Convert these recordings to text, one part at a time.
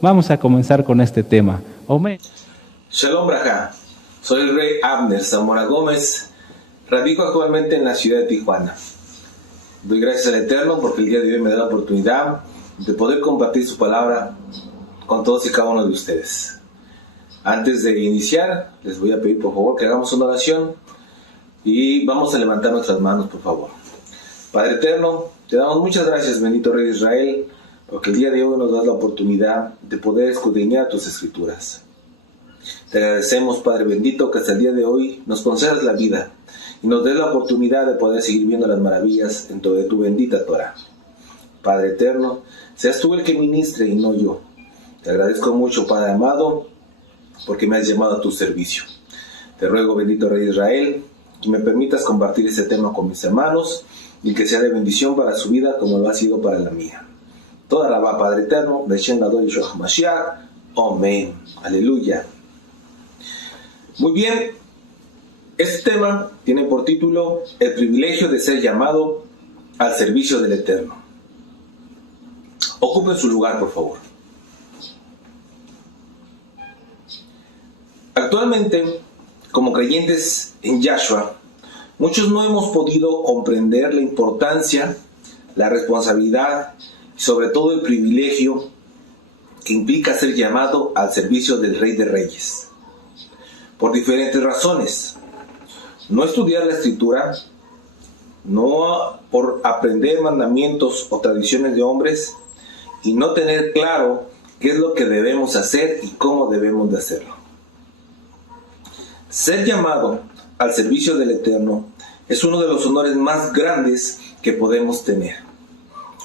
vamos a comenzar con este tema. Amén. Shalom Braja, soy el rey Abner Zamora Gómez, radico actualmente en la ciudad de Tijuana. Doy gracias al Eterno porque el día de hoy me da la oportunidad de poder compartir su palabra con todos y cada uno de ustedes. Antes de iniciar, les voy a pedir por favor que hagamos una oración y vamos a levantar nuestras manos, por favor. Padre Eterno, te damos muchas gracias, bendito Rey de Israel, porque el día de hoy nos das la oportunidad de poder escudriñar tus escrituras. Te agradecemos, Padre bendito, que hasta el día de hoy nos concedas la vida y nos des la oportunidad de poder seguir viendo las maravillas dentro de tu bendita Torah. Padre eterno, seas tú el que ministre y no yo. Te agradezco mucho, Padre amado, porque me has llamado a tu servicio. Te ruego, bendito Rey de Israel, que me permitas compartir este tema con mis hermanos y que sea de bendición para su vida como lo ha sido para la mía. Toda la va, Padre eterno, de Shem Gadol Yeshua HaMashiach. Amén. Aleluya. Muy bien, este tema tiene por título el privilegio de ser llamado al servicio del Eterno. Ocupen su lugar, por favor. Actualmente, como creyentes en Yahshua, muchos no hemos podido comprender la importancia, la responsabilidad y sobre todo el privilegio que implica ser llamado al servicio del Rey de Reyes. Por diferentes razones. No estudiar la Escritura, no por aprender mandamientos o tradiciones de hombres y no tener claro qué es lo que debemos hacer y cómo debemos de hacerlo. Ser llamado al servicio del Eterno es uno de los honores más grandes que podemos tener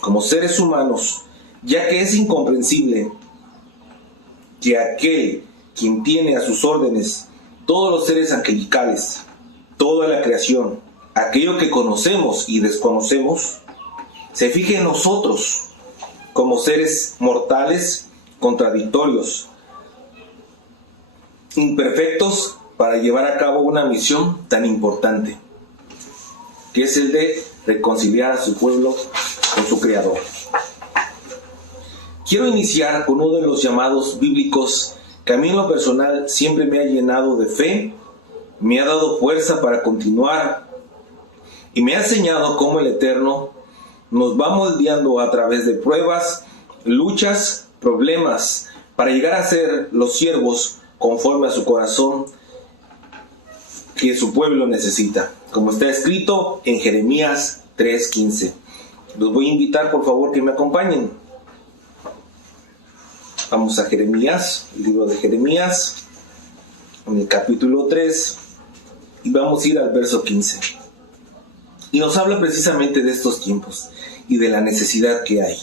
como seres humanos, ya que es incomprensible que aquel quien tiene a sus órdenes todos los seres angelicales, toda la creación, aquello que conocemos y desconocemos, se fije en nosotros como seres mortales, contradictorios, imperfectos para llevar a cabo una misión tan importante, que es el de reconciliar a su pueblo con su Creador. Quiero iniciar con uno de los llamados bíblicos que a mí en lo personal siempre me ha llenado de fe, me ha dado fuerza para continuar y me ha enseñado cómo el Eterno nos va moldeando a través de pruebas, luchas, problemas, para llegar a ser los siervos conforme a su corazón que su pueblo necesita, como está escrito en Jeremías 3:15. Los voy a invitar por favor que me acompañen. Vamos a Jeremías, el libro de Jeremías, en el capítulo 3, y vamos a ir al verso 15. Y nos habla precisamente de estos tiempos y de la necesidad que hay.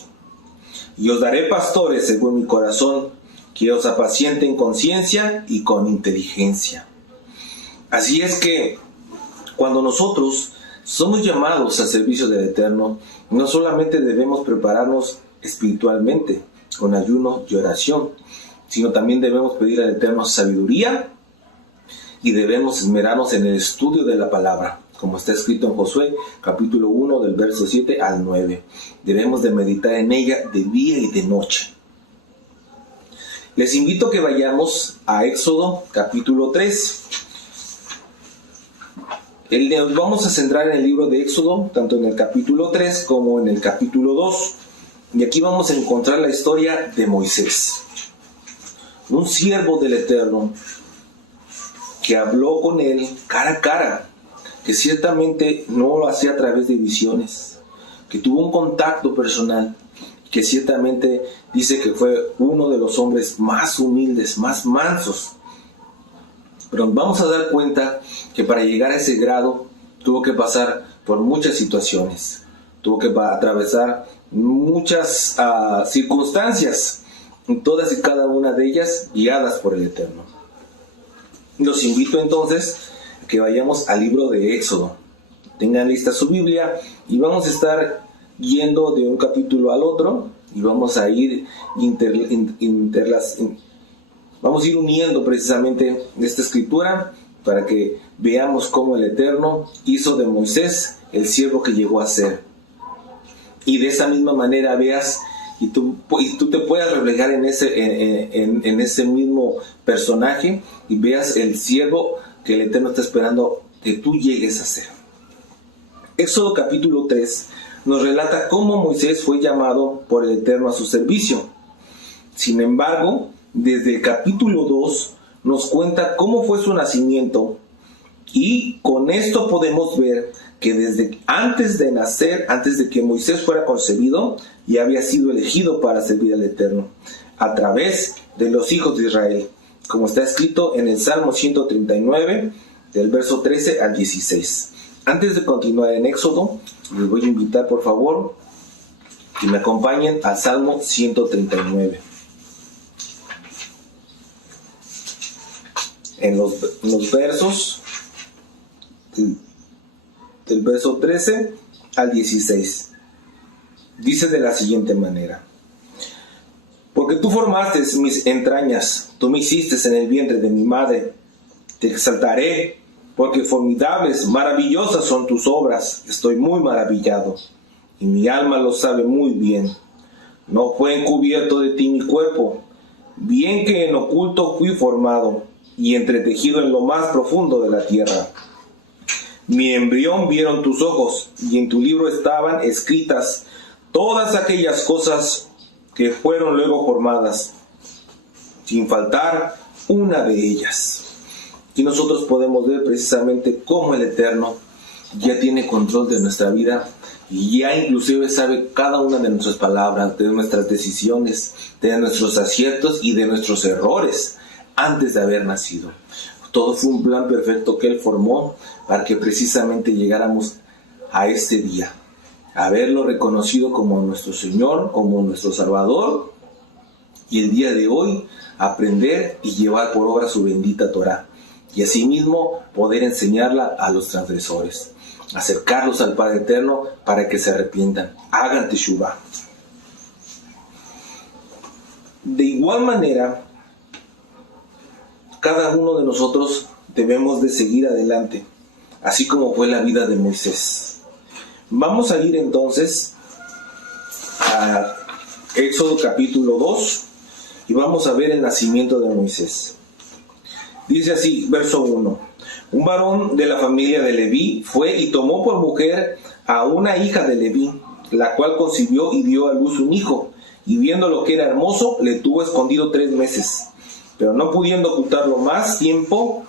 Y os daré pastores según mi corazón, que os apacienten con ciencia y con inteligencia. Así es que cuando nosotros somos llamados al servicio del Eterno, no solamente debemos prepararnos espiritualmente, con ayuno y oración, sino también debemos pedir al Eterno sabiduría y debemos esmerarnos en el estudio de la palabra, como está escrito en Josué, capítulo 1, del verso 7 al 9. Debemos de meditar en ella de día y de noche. Les invito a que vayamos a Éxodo, capítulo 3. Nos vamos a centrar en el libro de Éxodo, tanto en el capítulo 3 como en el capítulo 2. Y aquí vamos a encontrar la historia de Moisés, un siervo del Eterno que habló con él cara a cara, que ciertamente no lo hacía a través de visiones, que tuvo un contacto personal, que ciertamente dice que fue uno de los hombres más humildes, más mansos. Pero nos vamos a dar cuenta que para llegar a ese grado tuvo que pasar por muchas situaciones, tuvo que atravesar muchas circunstancias, todas y cada una de ellas guiadas por el Eterno. Los invito entonces a que vayamos al libro de Éxodo. Tengan lista su Biblia y vamos a estar yendo de un capítulo al otro y vamos a ir vamos a ir uniendo precisamente esta escritura para que veamos cómo el Eterno hizo de Moisés el siervo que llegó a ser. Y de esa misma manera veas y tú te puedas reflejar en ese mismo personaje y veas el siervo que el Eterno está esperando que tú llegues a ser. Éxodo capítulo 3 nos relata cómo Moisés fue llamado por el Eterno a su servicio. Sin embargo, desde el capítulo 2 nos cuenta cómo fue su nacimiento, y con esto podemos ver que desde antes de nacer, antes de que Moisés fuera concebido, ya había sido elegido para servir al Eterno a través de los hijos de Israel, como está escrito en el Salmo 139, del verso 13 al 16. Antes de continuar en Éxodo, les voy a invitar por favor que me acompañen al Salmo 139. En los versos del verso 13 al 16. Dice de la siguiente manera: porque tú formaste mis entrañas, tú me hiciste en el vientre de mi madre. Te exaltaré, porque formidables, maravillosas son tus obras. Estoy muy maravillado, y mi alma lo sabe muy bien. No fue encubierto de ti mi cuerpo, bien que en oculto fui formado, y entretejido en lo más profundo de la tierra. Mi embrión vieron tus ojos, y en tu libro estaban escritas todas aquellas cosas que fueron luego formadas, sin faltar una de ellas. Y nosotros podemos ver precisamente cómo el Eterno ya tiene control de nuestra vida, y ya inclusive sabe cada una de nuestras palabras, de nuestras decisiones, de nuestros aciertos y de nuestros errores antes de haber nacido. Todo fue un plan perfecto que Él formó para que precisamente llegáramos a este día, a verlo reconocido como nuestro Señor, como nuestro Salvador, y el día de hoy aprender y llevar por obra su bendita Torá, y asimismo poder enseñarla a los transgresores, acercarlos al Padre Eterno para que se arrepientan, hagan teshuvá. De igual manera, cada uno de nosotros debemos de seguir adelante, así como fue la vida de Moisés. Vamos a ir entonces a Éxodo capítulo 2 y vamos a ver el nacimiento de Moisés. Dice así, verso 1: un varón de la familia de Leví fue y tomó por mujer a una hija de Leví, la cual concibió y dio a luz un hijo, y viendo lo que era hermoso, le tuvo escondido 3 meses. Pero no pudiendo ocultarlo más tiempo,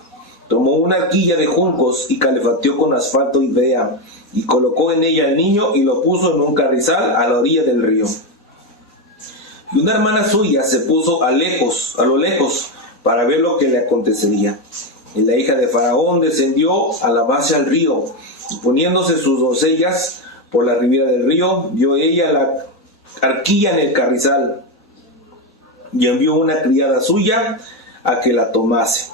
tomó una arquilla de juncos y calefacteó con asfalto y brea, y colocó en ella al niño y lo puso en un carrizal a la orilla del río. Y una hermana suya se puso a lo lejos, para ver lo que le acontecería. Y la hija de Faraón descendió a la base al río, y poniéndose sus doncellas por la ribera del río, vio ella la arquilla en el carrizal, y envió una criada suya a que la tomase.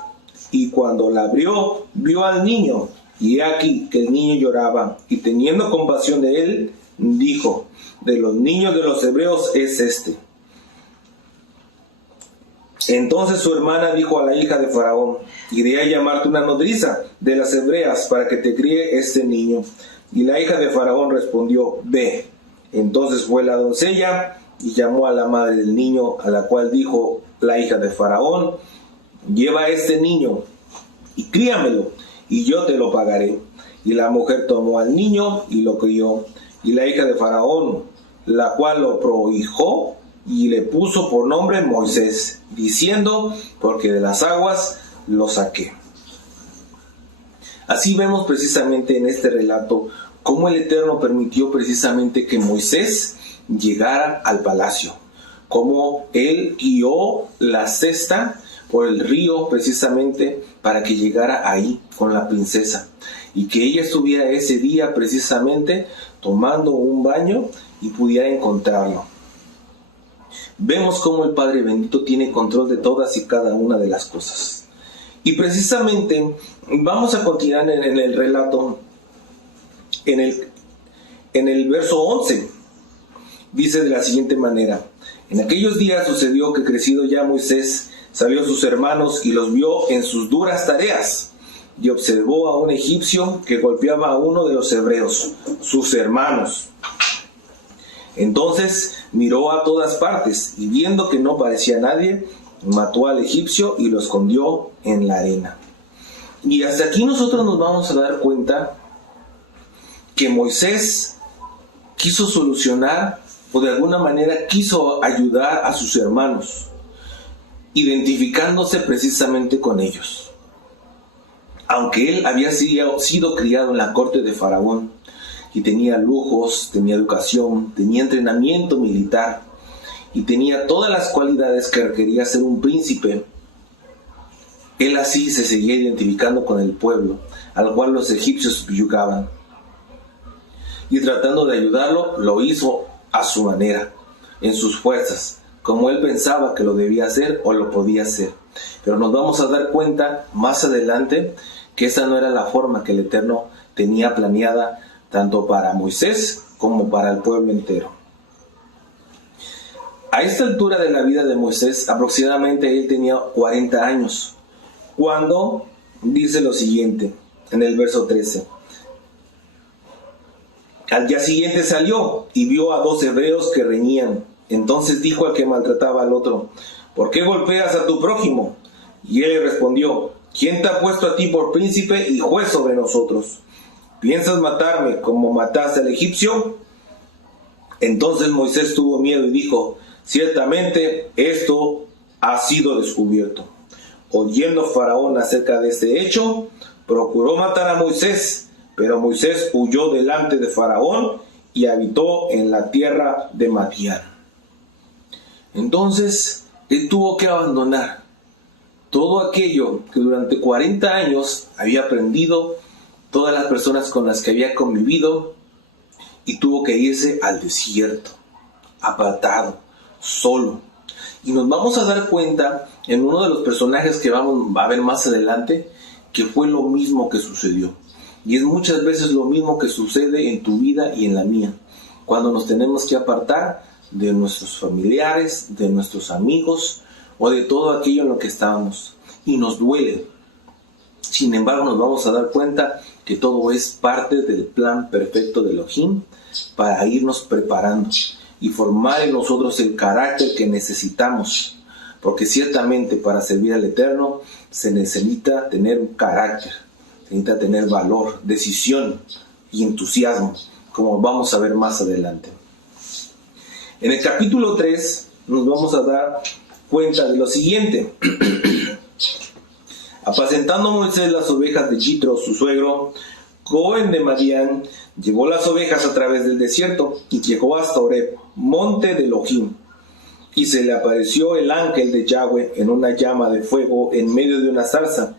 Y cuando la abrió, vio al niño, y he aquí que el niño lloraba, y teniendo compasión de él, dijo: de los niños de los hebreos es este. Entonces su hermana dijo a la hija de Faraón: iré a llamarte una nodriza de las hebreas para que te críe este niño. Y la hija de Faraón respondió: ve. Entonces fue la doncella y llamó a la madre del niño, a la cual dijo la hija de Faraón: lleva a este niño y críamelo, y yo te lo pagaré. Y la mujer tomó al niño y lo crió. Y la hija de Faraón, la cual lo prohijó, y le puso por nombre Moisés, diciendo: porque de las aguas lo saqué. Así vemos precisamente en este relato cómo el Eterno permitió precisamente que Moisés llegara al palacio, cómo él guió la cesta por el río precisamente para que llegara ahí con la princesa, y que ella estuviera ese día precisamente tomando un baño y pudiera encontrarlo. Vemos cómo el Padre bendito tiene control de todas y cada una de las cosas. Y precisamente vamos a continuar en el relato, en el verso 11. Dice de la siguiente manera: en aquellos días sucedió que, crecido ya Moisés, salió a sus hermanos y los vio en sus duras tareas, y observó a un egipcio que golpeaba a uno de los hebreos, sus hermanos. Entonces Miró a todas partes y viendo que no parecía nadie, mató al egipcio y lo escondió en la arena. Y hasta aquí nosotros nos vamos a dar cuenta que Moisés quiso solucionar o de alguna manera quiso ayudar a sus hermanos, identificándose precisamente con ellos. Aunque él había sido criado en la corte de Faraón y tenía lujos, tenía educación, tenía entrenamiento militar y tenía todas las cualidades que requería ser un príncipe, él así se seguía identificando con el pueblo al cual los egipcios subyugaban. Y tratando de ayudarlo, lo hizo a su manera, en sus fuerzas, como él pensaba que lo debía hacer o lo podía hacer. Pero nos vamos a dar cuenta más adelante que esa no era la forma que el Eterno tenía planeada tanto para Moisés como para el pueblo entero. A esta altura de la vida de Moisés, aproximadamente él tenía 40 años, cuando dice lo siguiente, en el verso 13. Al día siguiente salió y vio a 2 hebreos que reñían. Entonces dijo al que maltrataba al otro: ¿por qué golpeas a tu prójimo? Y él le respondió: ¿quién te ha puesto a ti por príncipe y juez sobre nosotros? ¿Piensas matarme como mataste al egipcio? Entonces Moisés tuvo miedo y dijo: ciertamente esto ha sido descubierto. Oyendo Faraón acerca de este hecho, procuró matar a Moisés, pero Moisés huyó delante de Faraón y habitó en la tierra de Madián. Entonces, él tuvo que abandonar todo aquello que durante 40 años había aprendido, todas las personas con las que había convivido, y tuvo que irse al desierto, apartado, solo. Y nos vamos a dar cuenta en uno de los personajes que vamos a ver más adelante, que fue lo mismo que sucedió. Y es muchas veces lo mismo que sucede en tu vida y en la mía, cuando nos tenemos que apartar de nuestros familiares, de nuestros amigos o de todo aquello en lo que estábamos, y nos duele. Sin embargo, nos vamos a dar cuenta que todo es parte del plan perfecto de Elohim para irnos preparando y formar en nosotros el carácter que necesitamos, porque ciertamente para servir al Eterno se necesita tener un carácter, se necesita tener valor, decisión y entusiasmo, como vamos a ver más adelante. En el capítulo 3 nos vamos a dar cuenta de lo siguiente. Apacentando Moisés las ovejas de Jitro, su suegro, Cohen de Madián, llevó las ovejas a través del desierto y llegó hasta Horeb, monte de Elohim. Y se le apareció el ángel de Yahweh en una llama de fuego en medio de una zarza.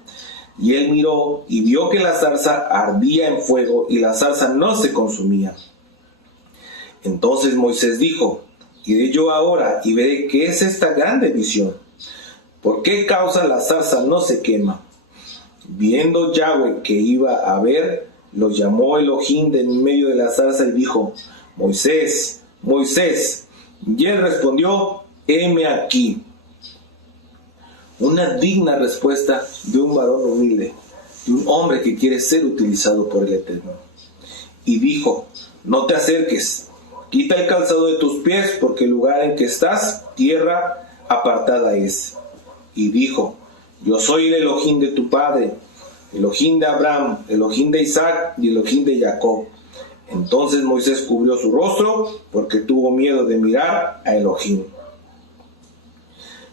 Y él miró y vio que la zarza ardía en fuego y la zarza no se consumía. Entonces Moisés dijo: iré yo ahora y veré qué es esta grande visión. ¿Por qué causa la zarza no se quema? Viendo Yahweh que iba a ver, lo llamó Elohim de en medio de la zarza y dijo: Moisés, Moisés. Y él respondió: heme aquí. Una digna respuesta de un varón humilde, de un hombre que quiere ser utilizado por el Eterno. Y dijo: no te acerques, quita el calzado de tus pies, porque el lugar en que estás, tierra apartada es. Y dijo: yo soy el Elohim de tu padre, Elohim de Abraham, Elohim de Isaac y Elohim de Jacob. Entonces Moisés cubrió su rostro, porque tuvo miedo de mirar a Elohim.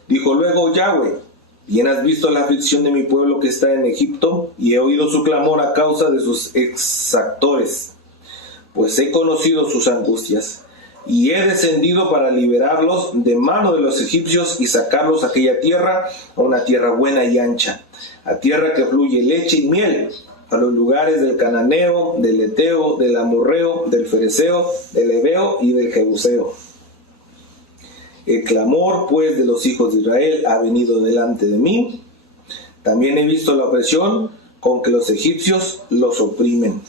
Dijo luego Yahweh: bien has visto la aflicción de mi pueblo que está en Egipto, y he oído su clamor a causa de sus exactores, pues he conocido sus angustias, y he descendido para liberarlos de mano de los egipcios y sacarlos a aquella tierra, a una tierra buena y ancha, a tierra que fluye leche y miel, a los lugares del cananeo, del eteo, del amorreo, del fereceo, del heveo y del jebuseo. El clamor pues de los hijos de Israel ha venido delante de mí. También he visto la opresión con que los egipcios los oprimen.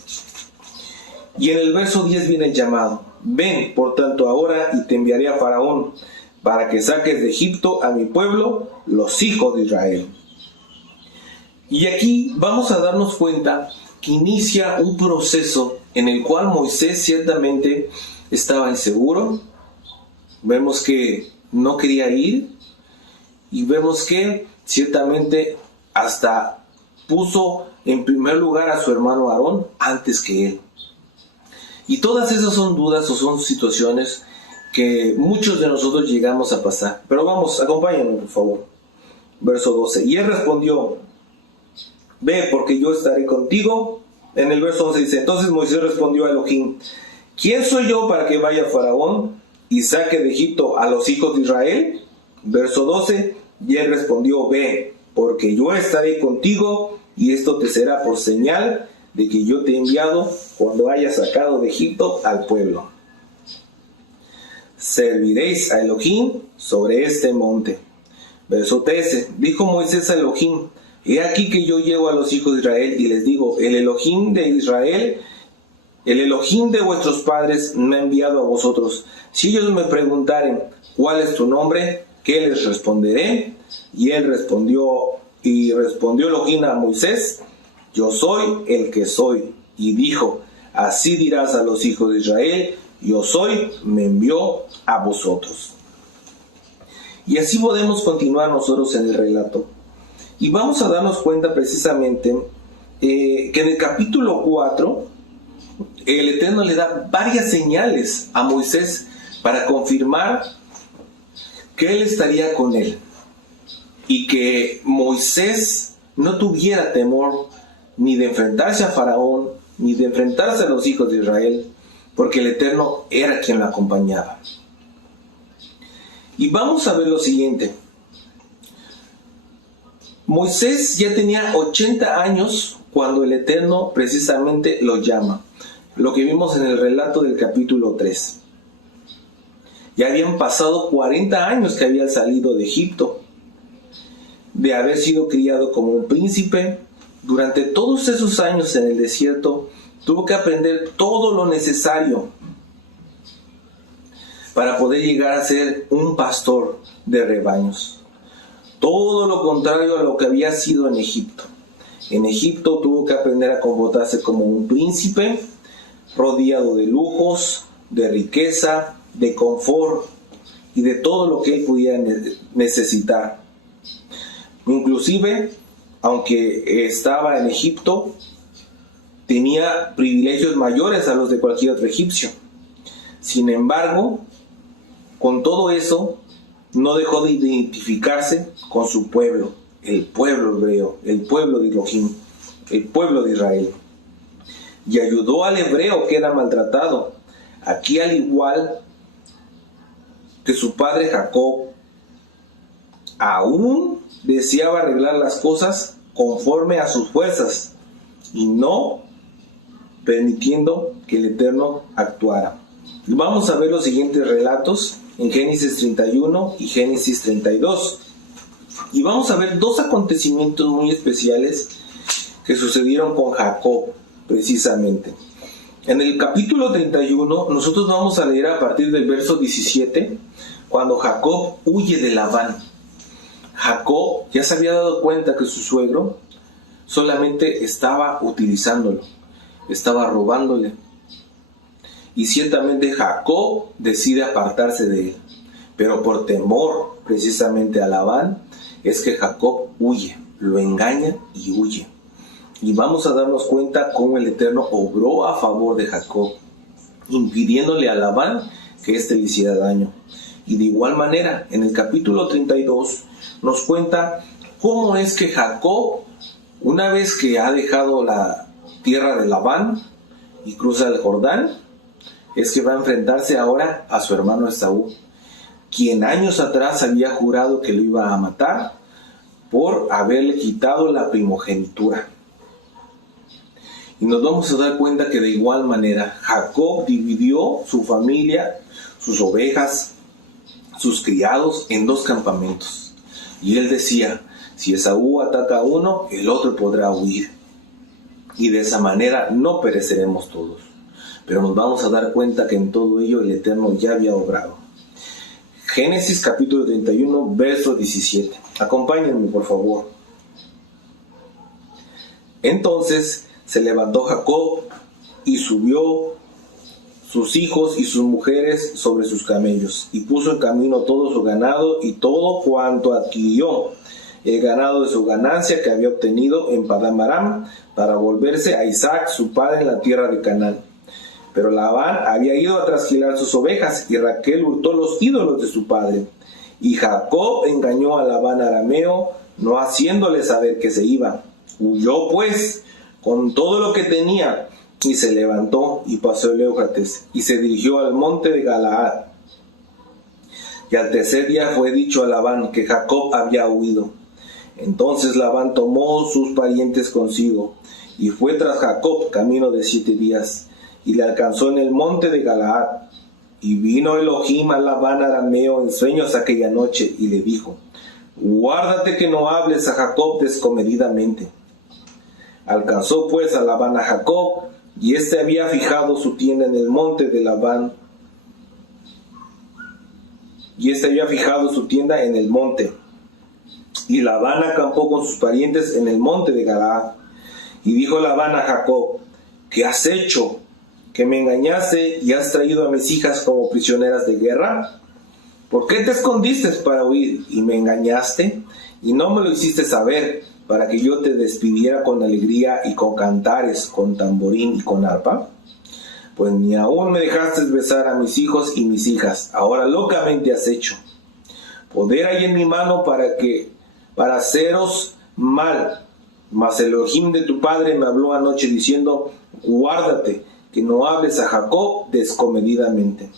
Y en el verso 10 viene el llamado: ven por tanto ahora y te enviaré a Faraón para que saques de Egipto a mi pueblo, los hijos de Israel. Y aquí vamos a darnos cuenta que inicia un proceso en el cual Moisés ciertamente estaba inseguro, vemos que no quería ir y vemos que ciertamente hasta puso en primer lugar a su hermano Aarón antes que él. Y todas esas son dudas o son situaciones que muchos de nosotros llegamos a pasar. Pero vamos, acompáñenme por favor. Verso 12. Y él respondió: ve, porque yo estaré contigo. En el verso 11 dice: entonces Moisés respondió a Elohim: ¿quién soy yo para que vaya Faraón y saque de Egipto a los hijos de Israel? Verso 12. Y él respondió: ve, porque yo estaré contigo, y esto te será por señal de que yo te he enviado cuando hayas sacado de Egipto al pueblo. Serviréis a Elohim sobre este monte. Verso 13. Dijo Moisés a Elohim: he aquí que yo llego a los hijos de Israel y les digo: el Elohim de Israel, el Elohim de vuestros padres me ha enviado a vosotros. Si ellos me preguntaren: ¿cuál es tu nombre?, ¿qué les responderé? Y respondió Elohim a Moisés: yo soy el que soy. Y dijo: así dirás a los hijos de Israel: yo soy, me envió a vosotros. Y así podemos continuar nosotros en el relato. Y vamos a darnos cuenta precisamente que en el capítulo 4, el Eterno le da varias señales a Moisés para confirmar que él estaría con él. Y que Moisés no tuviera temor ni de enfrentarse a Faraón, ni de enfrentarse a los hijos de Israel, porque el Eterno era quien lo acompañaba. Y vamos a ver lo siguiente. Moisés ya tenía 80 años cuando el Eterno precisamente lo llama. Lo que vimos en el relato del capítulo 3. Ya habían pasado 40 años que había salido de Egipto, de haber sido criado como un príncipe. Durante todos esos años en el desierto, tuvo que aprender todo lo necesario para poder llegar a ser un pastor de rebaños. Todo lo contrario a lo que había sido en Egipto. En Egipto tuvo que aprender a comportarse como un príncipe, rodeado de lujos, de riqueza, de confort y de todo lo que él pudiera necesitar. Inclusive, aunque estaba en Egipto, tenía privilegios mayores a los de cualquier otro egipcio. Sin embargo, con todo eso, no dejó de identificarse con su pueblo, el pueblo hebreo, el pueblo de Elohim, el pueblo de Israel. Y ayudó al hebreo que era maltratado. Aquí, al igual que su padre Jacob, aún deseaba arreglar las cosas conforme a sus fuerzas y no permitiendo que el Eterno actuara. Y vamos a ver los siguientes relatos en Génesis 31 y Génesis 32. Y vamos a ver dos acontecimientos muy especiales que sucedieron con Jacob, precisamente. En el capítulo 31, nosotros vamos a leer a partir del verso 17, cuando Jacob huye de Labán. Jacob ya se había dado cuenta que su suegro solamente estaba utilizándolo, estaba robándole. Y ciertamente Jacob decide apartarse de él. Pero por temor precisamente a Labán, es que Jacob huye, lo engaña y huye. Y vamos a darnos cuenta cómo el Eterno obró a favor de Jacob, impidiéndole a Labán que éste le hiciera daño. Y de igual manera, en el capítulo 32, nos cuenta cómo es que Jacob, una vez que ha dejado la tierra de Labán y cruza el Jordán, es que va a enfrentarse ahora a su hermano Esaú, quien años atrás había jurado que lo iba a matar por haberle quitado la primogenitura. Y nos vamos a dar cuenta que de igual manera Jacob dividió su familia, sus ovejas, sus criados en dos campamentos. Y él decía: si Esaú ataca a uno, el otro podrá huir. Y de esa manera no pereceremos todos. Pero nos vamos a dar cuenta que en todo ello el Eterno ya había obrado. Génesis capítulo 31, verso 17. Acompáñenme, por favor. Entonces se levantó Jacob y subió sus hijos y sus mujeres sobre sus camellos, y puso en camino todo su ganado y todo cuanto adquirió, el ganado de su ganancia que había obtenido en Padán Aram, para volverse a Isaac su padre en la tierra de Canaán. Pero Labán había ido a trasquilar sus ovejas, y Raquel hurtó los ídolos de su padre. Y Jacob engañó a Labán arameo, no haciéndole saber que se iba. Huyó pues con todo lo que tenía, y se levantó y pasó el Éufrates, y se dirigió al monte de Galaad. Y al tercer día fue dicho a Labán que Jacob había huido. Entonces Labán tomó sus parientes consigo, y fue tras Jacob camino de 7 días, y le alcanzó en el monte de Galaad. Y vino Elohim a Labán arameo en sueños aquella noche, y le dijo: guárdate que no hables a Jacob descomedidamente. Alcanzó pues a Labán a Jacob, y éste había fijado su tienda en el monte de Labán. Y Labán acampó con sus parientes en el monte de Galaad. Y dijo Labán a Jacob: ¿qué has hecho? ¿Que me engañaste y has traído a mis hijas como prisioneras de guerra? ¿Por qué te escondiste para huir y me engañaste? Y no me lo hiciste saber, para que yo te despidiera con alegría y con cantares, con tamborín y con arpa. Pues ni aún me dejaste besar a mis hijos y mis hijas. Ahora locamente has hecho. Poder hay en mi mano para haceros mal. Mas el Elohim de tu padre me habló anoche diciendo: guárdate, que no hables a Jacob descomedidamente.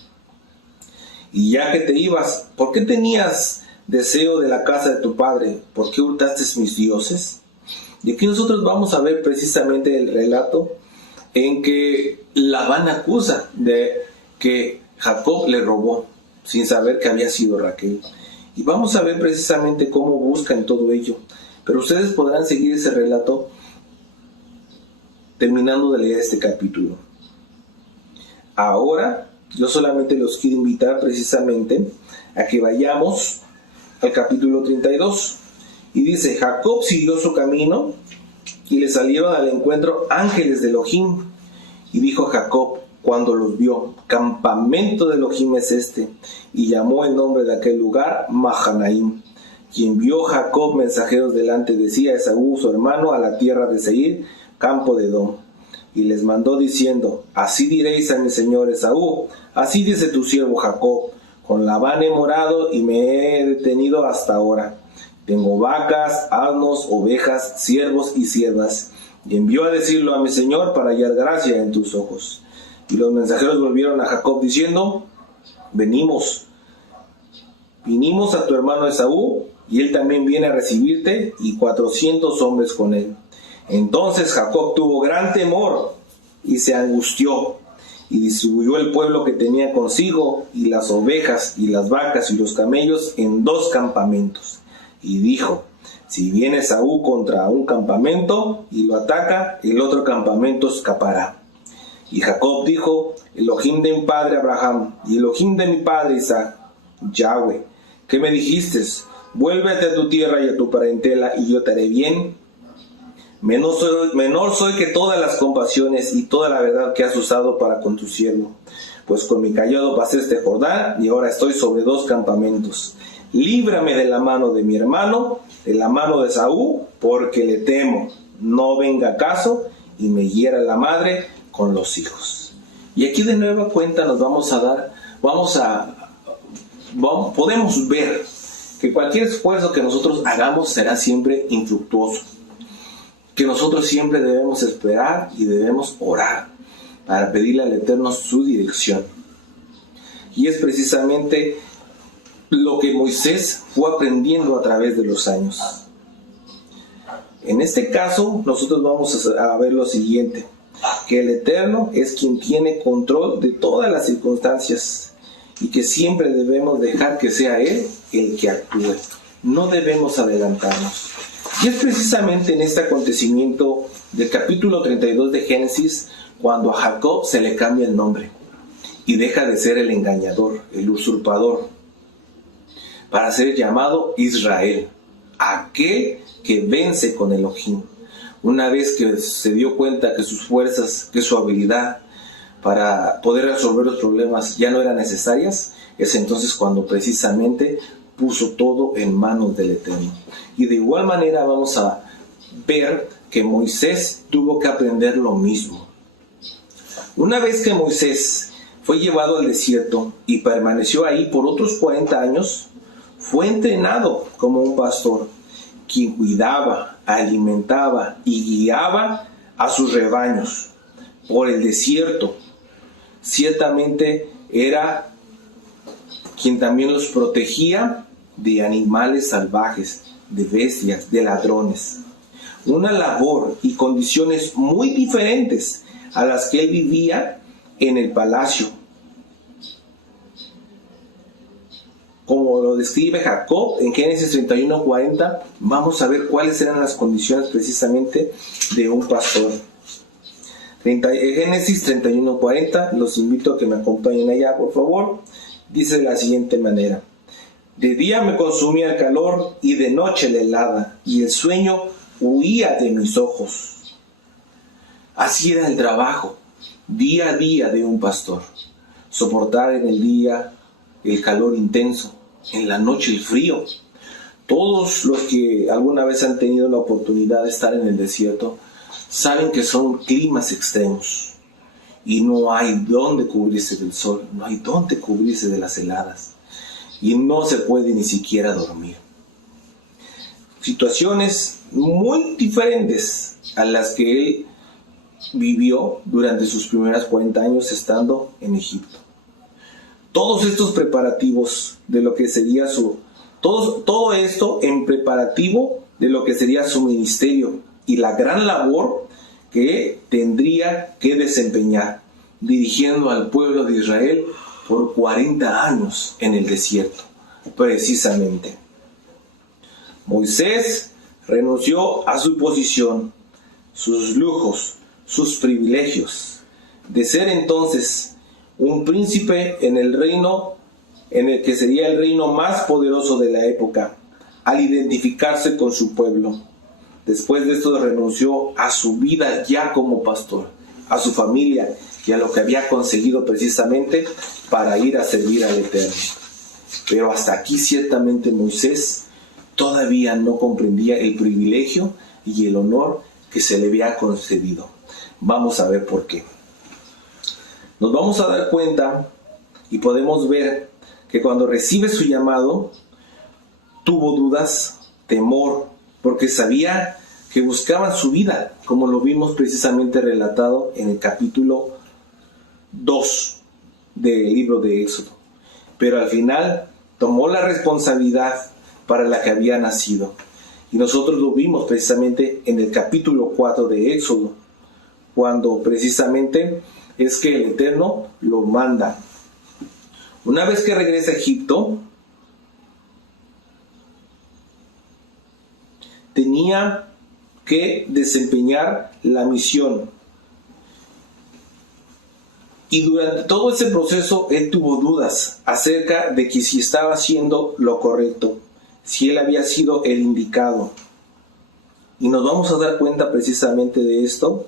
Y ya que te ibas, ¿por qué tenías deseo de la casa de tu padre? ¿Por qué hurtaste mis dioses? Y aquí nosotros vamos a ver precisamente el relato en que Labán acusa de que Jacob le robó, sin saber que había sido Raquel. Y vamos a ver precisamente cómo buscan todo ello. Pero ustedes podrán seguir ese relato terminando de leer este capítulo. Ahora, yo solamente los quiero invitar precisamente a que vayamos al capítulo 32. Y dice: Jacob siguió su camino, y le salieron al encuentro ángeles de Elohim. Y dijo Jacob, cuando los vio: campamento de Elohim es este. Y llamó el nombre de aquel lugar Mahanaim. Y envió Jacob mensajeros delante de sí a Esaú su hermano a la tierra de Seir, campo de Edom. Y les mandó diciendo: así diréis a mi señor Esaú, así dice tu siervo Jacob: con Labán he morado y me he detenido hasta ahora. Tengo vacas, asnos, ovejas, siervos y siervas. Y envió a decirlo a mi señor para hallar gracia en tus ojos. Y los mensajeros volvieron a Jacob diciendo: vinimos a tu hermano Esaú, y él también viene a recibirte, y 400 hombres con él. Entonces Jacob tuvo gran temor y se angustió, y distribuyó el pueblo que tenía consigo, y las ovejas, y las vacas, y los camellos en 2 campamentos. Y dijo: si viene Esaú contra un campamento y lo ataca, el otro campamento escapará. Y Jacob dijo: Elohim de mi padre Abraham, y Elohim de mi padre Isaac, Yahweh, ¿qué me dijiste? Vuélvete a tu tierra y a tu parentela, y yo te haré bien. Menor soy que todas las compasiones y toda la verdad que has usado para con tu siervo. Pues con mi cayado pasé este Jordán, y ahora estoy sobre 2 campamentos. Líbrame de la mano de mi hermano, de la mano de Esaú, porque le temo. No venga caso y me hiera la madre con los hijos. Y aquí de nueva cuenta nos podemos ver que cualquier esfuerzo que nosotros hagamos será siempre infructuoso. Que nosotros siempre debemos esperar y debemos orar para pedirle al Eterno su dirección. Y es precisamente lo que Moisés fue aprendiendo a través de los años. En este caso, nosotros vamos a ver lo siguiente: que el Eterno es quien tiene control de todas las circunstancias, y que siempre debemos dejar que sea Él el que actúe. No debemos adelantarnos. Y es precisamente en este acontecimiento del capítulo 32 de Génesis cuando a Jacob se le cambia el nombre y deja de ser el engañador, el usurpador, para ser llamado Israel, aquel que vence con Elohim. Una vez que se dio cuenta que sus fuerzas, que su habilidad para poder resolver los problemas ya no eran necesarias, es entonces cuando precisamente puso todo en manos del Eterno. Y de igual manera vamos a ver que Moisés tuvo que aprender lo mismo. Una vez que Moisés fue llevado al desierto y permaneció ahí por otros 40 años, fue entrenado como un pastor, quien cuidaba, alimentaba y guiaba a sus rebaños por el desierto. Ciertamente era quien también los protegía de animales salvajes, de bestias, de ladrones. Una labor y condiciones muy diferentes a las que él vivía en el palacio. Como lo describe Jacob en Génesis 31:40, vamos a ver cuáles eran las condiciones precisamente de un pastor. Génesis 31:40, los invito a que me acompañen allá, por favor. Dice de la siguiente manera: de día me consumía el calor y de noche la helada, y el sueño huía de mis ojos. Así era el trabajo, día a día de un pastor. Soportar en el día el calor intenso, en la noche el frío. Todos los que alguna vez han tenido la oportunidad de estar en el desierto saben que son climas extremos y no hay dónde cubrirse del sol, no hay dónde cubrirse de las heladas y no se puede ni siquiera dormir. Situaciones muy diferentes a las que él vivió durante sus primeros 40 años estando en Egipto. Todos estos preparativos de lo que sería todo esto en preparativo de lo que sería su ministerio y la gran labor que tendría que desempeñar, dirigiendo al pueblo de Israel por 40 años en el desierto, precisamente. Moisés renunció a su posición, sus lujos, sus privilegios, de ser entonces un príncipe en el reino, en el que sería el reino más poderoso de la época, al identificarse con su pueblo. Después de esto renunció a su vida ya como pastor, a su familia y a lo que había conseguido precisamente para ir a servir al Eterno. Pero hasta aquí ciertamente Moisés todavía no comprendía el privilegio y el honor que se le había concedido. Vamos a ver por qué. Nos vamos a dar cuenta y podemos ver que cuando recibe su llamado, tuvo dudas, temor, porque sabía que buscaban su vida, como lo vimos precisamente relatado en el capítulo 2 del libro de Éxodo. Pero al final tomó la responsabilidad para la que había nacido. Y nosotros lo vimos precisamente en el capítulo 4 de Éxodo, cuando precisamente es que el Eterno lo manda. Una vez que regresa a Egipto, tenía que desempeñar la misión. Y durante todo ese proceso él tuvo dudas acerca de que si estaba haciendo lo correcto, si él había sido el indicado. Y nos vamos a dar cuenta precisamente de esto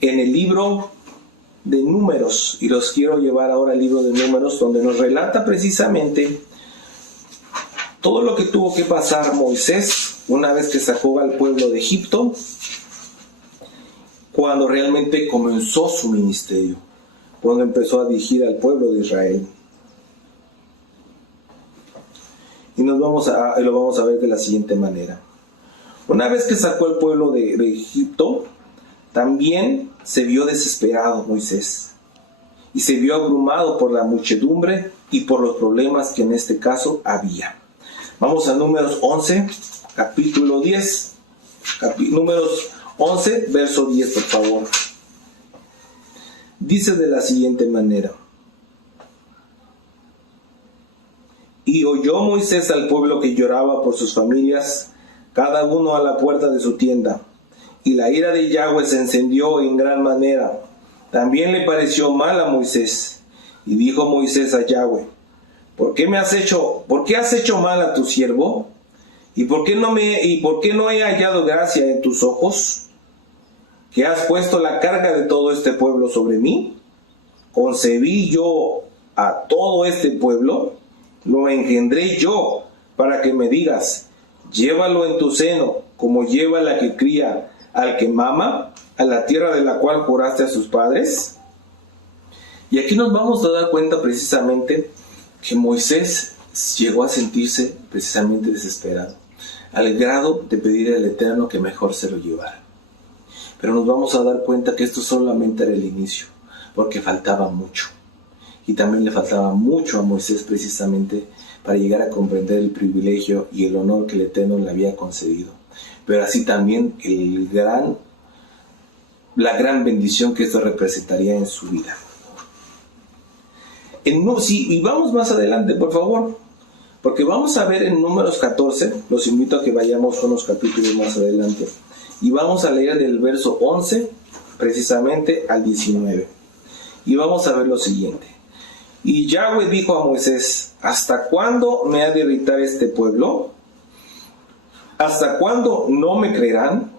en el libro de Números, y los quiero llevar ahora al libro de Números, donde nos relata precisamente todo lo que tuvo que pasar Moisés una vez que sacó al pueblo de Egipto, cuando realmente comenzó su ministerio, cuando empezó a dirigir al pueblo de Israel. Y lo vamos a ver de la siguiente manera. Una vez que sacó al pueblo de Egipto, también se vio desesperado Moisés y se vio abrumado por la muchedumbre y por los problemas que en este caso había. Vamos a Números 11, capítulo 10. Números 11, verso 10, por favor. Dice de la siguiente manera: y oyó Moisés al pueblo que lloraba por sus familias, cada uno a la puerta de su tienda. Y la ira de Yahweh se encendió en gran manera. También le pareció mal a Moisés. Y dijo Moisés a Yahweh: ¿Por qué has hecho mal a tu siervo? ¿Y por qué no he hallado gracia en tus ojos? que has puesto la carga de todo este pueblo sobre mí? ¿Concebí yo a todo este pueblo? ¿Lo engendré yo para que me digas, llévalo en tu seno, como lleva la que cría al que mama, a la tierra de la cual juraste a sus padres? Y aquí nos vamos a dar cuenta precisamente que Moisés llegó a sentirse precisamente desesperado, al grado de pedir al Eterno que mejor se lo llevara. Pero nos vamos a dar cuenta que esto solamente era el inicio, porque faltaba mucho. Y también le faltaba mucho a Moisés precisamente para llegar a comprender el privilegio y el honor que el Eterno le había concedido. Pero así también la gran bendición que esto representaría en su vida. Y vamos más adelante, por favor, porque vamos a ver en Números 14, los invito a que vayamos unos capítulos más adelante, y vamos a leer del verso 11 precisamente al 19, y vamos a ver lo siguiente. Y Yahweh dijo a Moisés, ¿hasta cuándo me ha de irritar este pueblo? ¿Hasta cuándo no me creerán?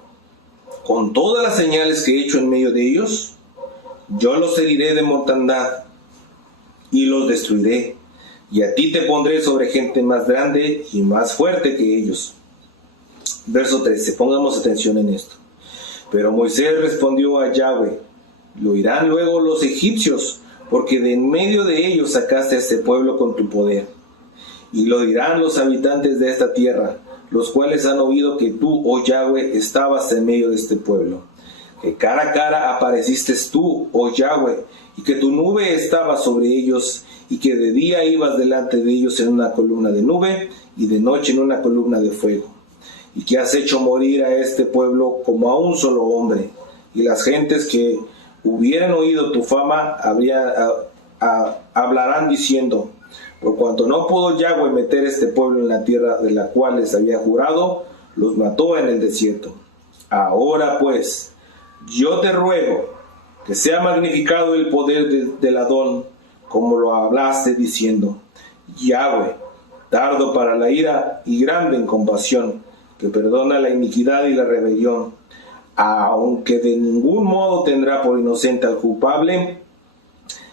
Con todas las señales que he hecho en medio de ellos, yo los heriré de mortandad y los destruiré, y a ti te pondré sobre gente más grande y más fuerte que ellos. Verso 13, pongamos atención en esto. Pero Moisés respondió a Yahweh, lo oirán luego los egipcios, porque de en medio de ellos sacaste a este pueblo con tu poder. Y lo dirán los habitantes de esta tierra, los cuales han oído que tú, oh Yahweh, estabas en medio de este pueblo. Que cara a cara apareciste tú, oh Yahweh, y que tu nube estaba sobre ellos, y que de día ibas delante de ellos en una columna de nube, y de noche en una columna de fuego. Y que has hecho morir a este pueblo como a un solo hombre, y las gentes que hubieran oído tu fama hablarán diciendo, por cuanto no pudo Yahweh meter este pueblo en la tierra de la cual les había jurado, los mató en el desierto. Ahora pues, yo te ruego que sea magnificado el poder del Adón, como lo hablaste diciendo, Yahweh, tardo para la ira y grande en compasión, que perdona la iniquidad y la rebelión, aunque de ningún modo tendrá por inocente al culpable,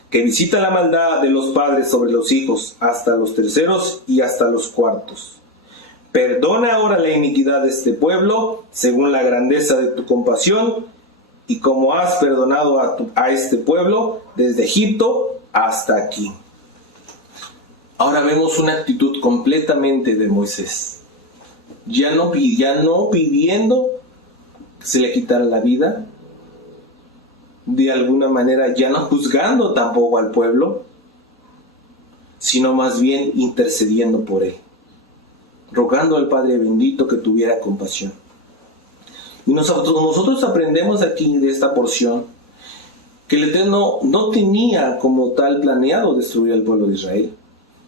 que visita la maldad de los padres sobre los hijos, hasta los terceros y hasta los cuartos. Perdona ahora la iniquidad de este pueblo, según la grandeza de tu compasión, y como has perdonado a este pueblo desde Egipto hasta aquí. Ahora vemos una actitud completamente de Moisés. Ya no pidiendo que se le quitara la vida, de alguna manera ya no juzgando tampoco al pueblo, sino más bien intercediendo por él, rogando al Padre bendito que tuviera compasión. Y nosotros aprendemos aquí de esta porción que el Eterno no tenía como tal planeado destruir al pueblo de Israel,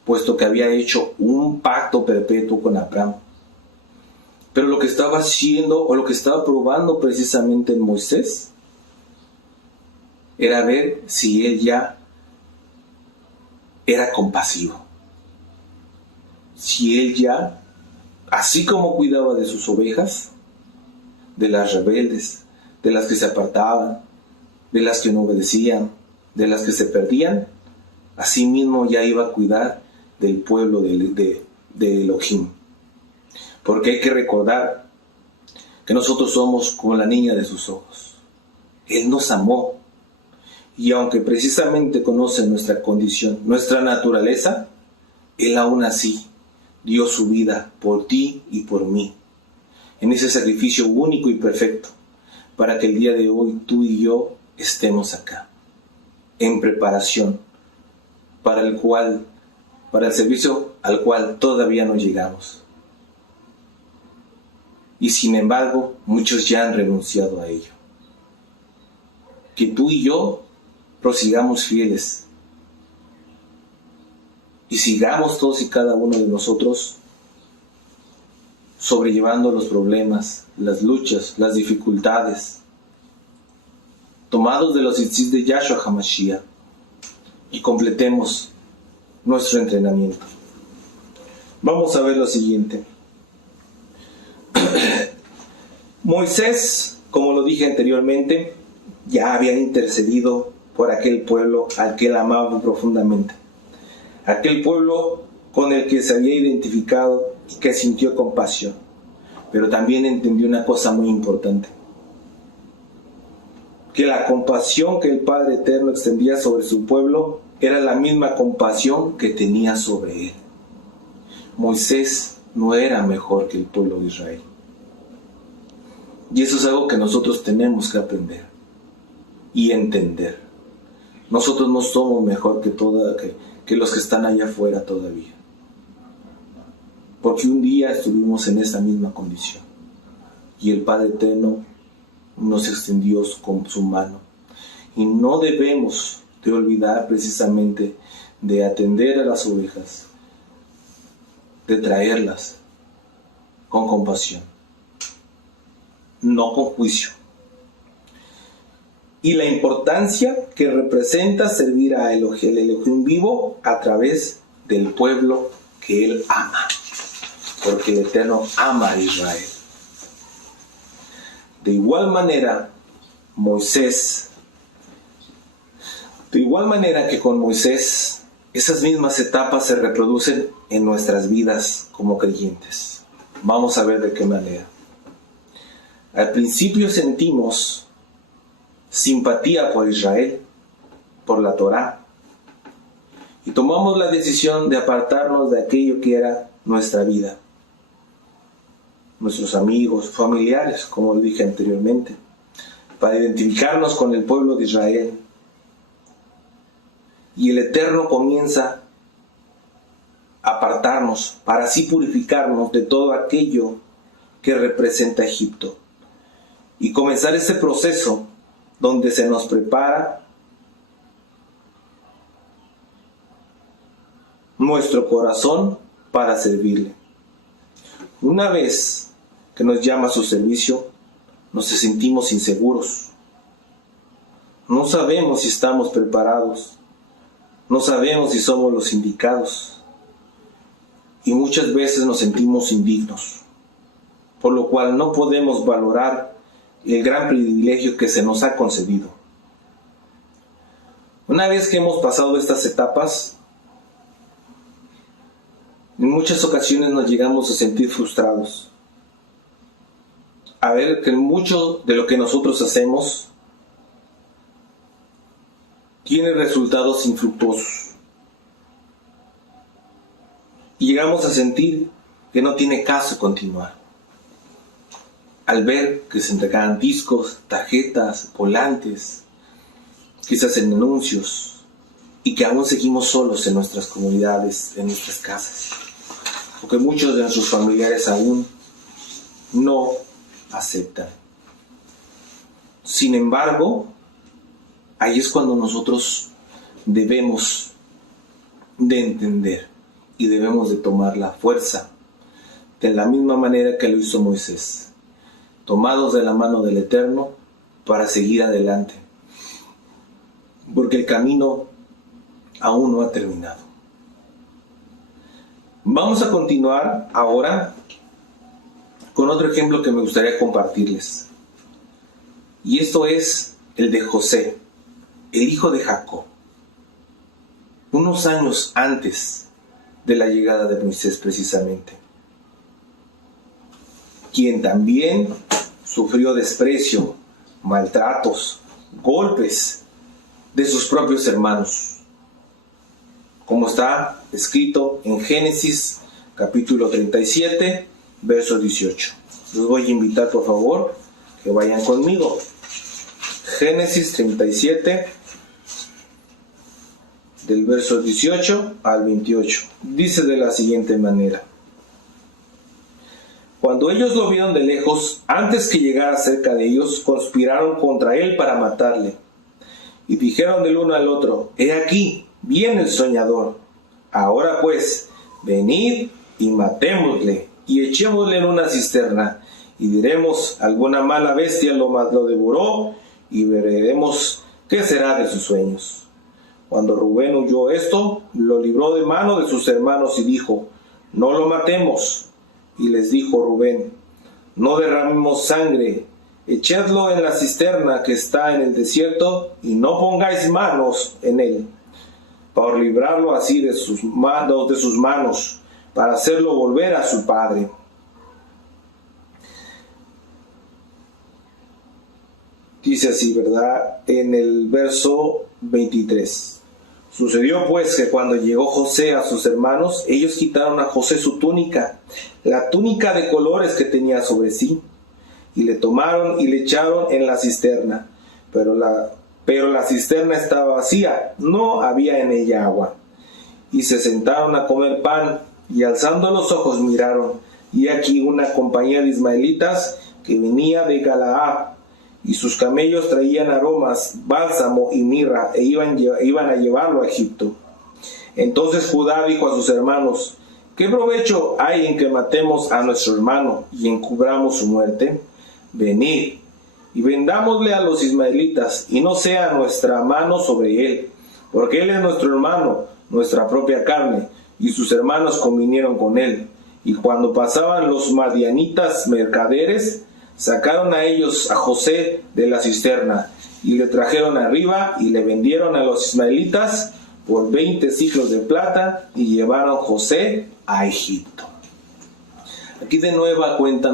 puesto que había hecho un pacto perpetuo con Abraham. Pero lo que estaba haciendo, o lo que estaba probando precisamente en Moisés, era ver si él ya era compasivo. Si él ya, así como cuidaba de sus ovejas, de las rebeldes, de las que se apartaban, de las que no obedecían, de las que se perdían, así mismo ya iba a cuidar del pueblo de Elohim. Porque hay que recordar que nosotros somos como la niña de sus ojos. Él nos amó. Y aunque precisamente conoce nuestra condición, nuestra naturaleza, Él aún así dio su vida por ti y por mí, en ese sacrificio único y perfecto, para que el día de hoy tú y yo estemos acá, en preparación, para el servicio al cual todavía no llegamos. Y sin embargo, muchos ya han renunciado a ello. Que tú y yo prosigamos fieles y sigamos todos y cada uno de nosotros sobrellevando los problemas, las luchas, las dificultades, tomados de los tzitzit de Yahshua HaMashiach, y completemos nuestro entrenamiento. Vamos a ver lo siguiente. Moisés como lo dije anteriormente, ya había intercedido por aquel pueblo al que él amaba profundamente. Aquel pueblo con el que se había identificado y que sintió compasión. Pero también entendió una cosa muy importante: que la compasión que el Padre Eterno extendía sobre su pueblo era la misma compasión que tenía sobre él. Moisés no era mejor que el pueblo de Israel. Y eso es algo que nosotros tenemos que aprender y entender. Nosotros no somos mejor que los que están allá afuera todavía. Porque un día estuvimos en esa misma condición. Y el Padre Eterno nos extendió con su mano. Y no debemos de olvidar precisamente de atender a las ovejas, de traerlas con compasión, no con juicio. Y la importancia que representa servir a el Elohim vivo a través del pueblo que Él ama. Porque el Eterno ama a Israel. De igual manera que con Moisés, esas mismas etapas se reproducen en nuestras vidas como creyentes. Vamos a ver de qué manera. Al principio sentimos simpatía por Israel, por la Torá, y tomamos la decisión de apartarnos de aquello que era nuestra vida, nuestros amigos, familiares, como lo dije anteriormente, para identificarnos con el pueblo de Israel. Y el Eterno comienza a apartarnos para así purificarnos de todo aquello que representa Egipto y comenzar ese proceso donde se nos prepara nuestro corazón para servirle. Una vez que nos llama a su servicio, nos sentimos inseguros. No sabemos si estamos preparados. No sabemos si somos los indicados. Y muchas veces nos sentimos indignos, por lo cual no podemos valorar el gran privilegio que se nos ha concedido. Una vez que hemos pasado estas etapas, en muchas ocasiones nos llegamos a sentir frustrados, a ver que mucho de lo que nosotros hacemos tiene resultados infructuosos. Y llegamos a sentir que no tiene caso continuar. Al ver que se entregaban discos, tarjetas, volantes, quizás en anuncios, y que aún seguimos solos en nuestras comunidades, en nuestras casas, porque muchos de nuestros familiares aún no aceptan. Sin embargo, ahí es cuando nosotros debemos de entender y debemos de tomar la fuerza de la misma manera que lo hizo Moisés, tomados de la mano del Eterno para seguir adelante, porque el camino aún no ha terminado. Vamos a continuar ahora con otro ejemplo que me gustaría compartirles, y esto es el de José, el hijo de Jacob, unos años antes de la llegada de Moisés precisamente, quien también sufrió desprecio, maltratos, golpes de sus propios hermanos, como está escrito en Génesis capítulo 37, verso 18. Les voy a invitar, por favor, que vayan conmigo. Génesis 37, del verso 18 al 28. Dice de la siguiente manera: Cuando ellos lo vieron de lejos, antes que llegara cerca de ellos, conspiraron contra él para matarle. Y dijeron del uno al otro: He aquí, viene el soñador. Ahora pues, venid y matémosle, y echémosle en una cisterna, y diremos: alguna mala bestia lo devoró, y veremos qué será de sus sueños. Cuando Rubén oyó esto, lo libró de mano de sus hermanos y dijo: No lo matemos. Y les dijo Rubén: No derramemos sangre echadlo en la cisterna que está en el desierto, y no pongáis manos en él, para librarlo así de sus manos, para hacerlo volver a su padre. Dice así, ¿verdad? En el verso 23. Sucedió pues que cuando llegó José a sus hermanos, ellos quitaron a José su túnica, la túnica de colores que tenía sobre sí, y le tomaron y le echaron en la cisterna. Pero la cisterna estaba vacía, no había en ella agua. Y se sentaron a comer pan, y alzando los ojos miraron, y aquí una compañía de ismaelitas que venía de Galaad, y sus camellos traían aromas, bálsamo y mirra, e iban a llevarlo a Egipto. Entonces Judá dijo a sus hermanos: ¿qué provecho hay en que matemos a nuestro hermano y encubramos su muerte? Venid, y vendámosle a los ismaelitas, y no sea nuestra mano sobre él, porque él es nuestro hermano, nuestra propia carne. Y sus hermanos convinieron con él. Y cuando pasaban los madianitas mercaderes, sacaron a ellos a José de la cisterna, y le trajeron arriba, y le vendieron a los ismaelitas por 20 siclos de plata, y llevaron José a Egipto. Aquí de nueva cuenta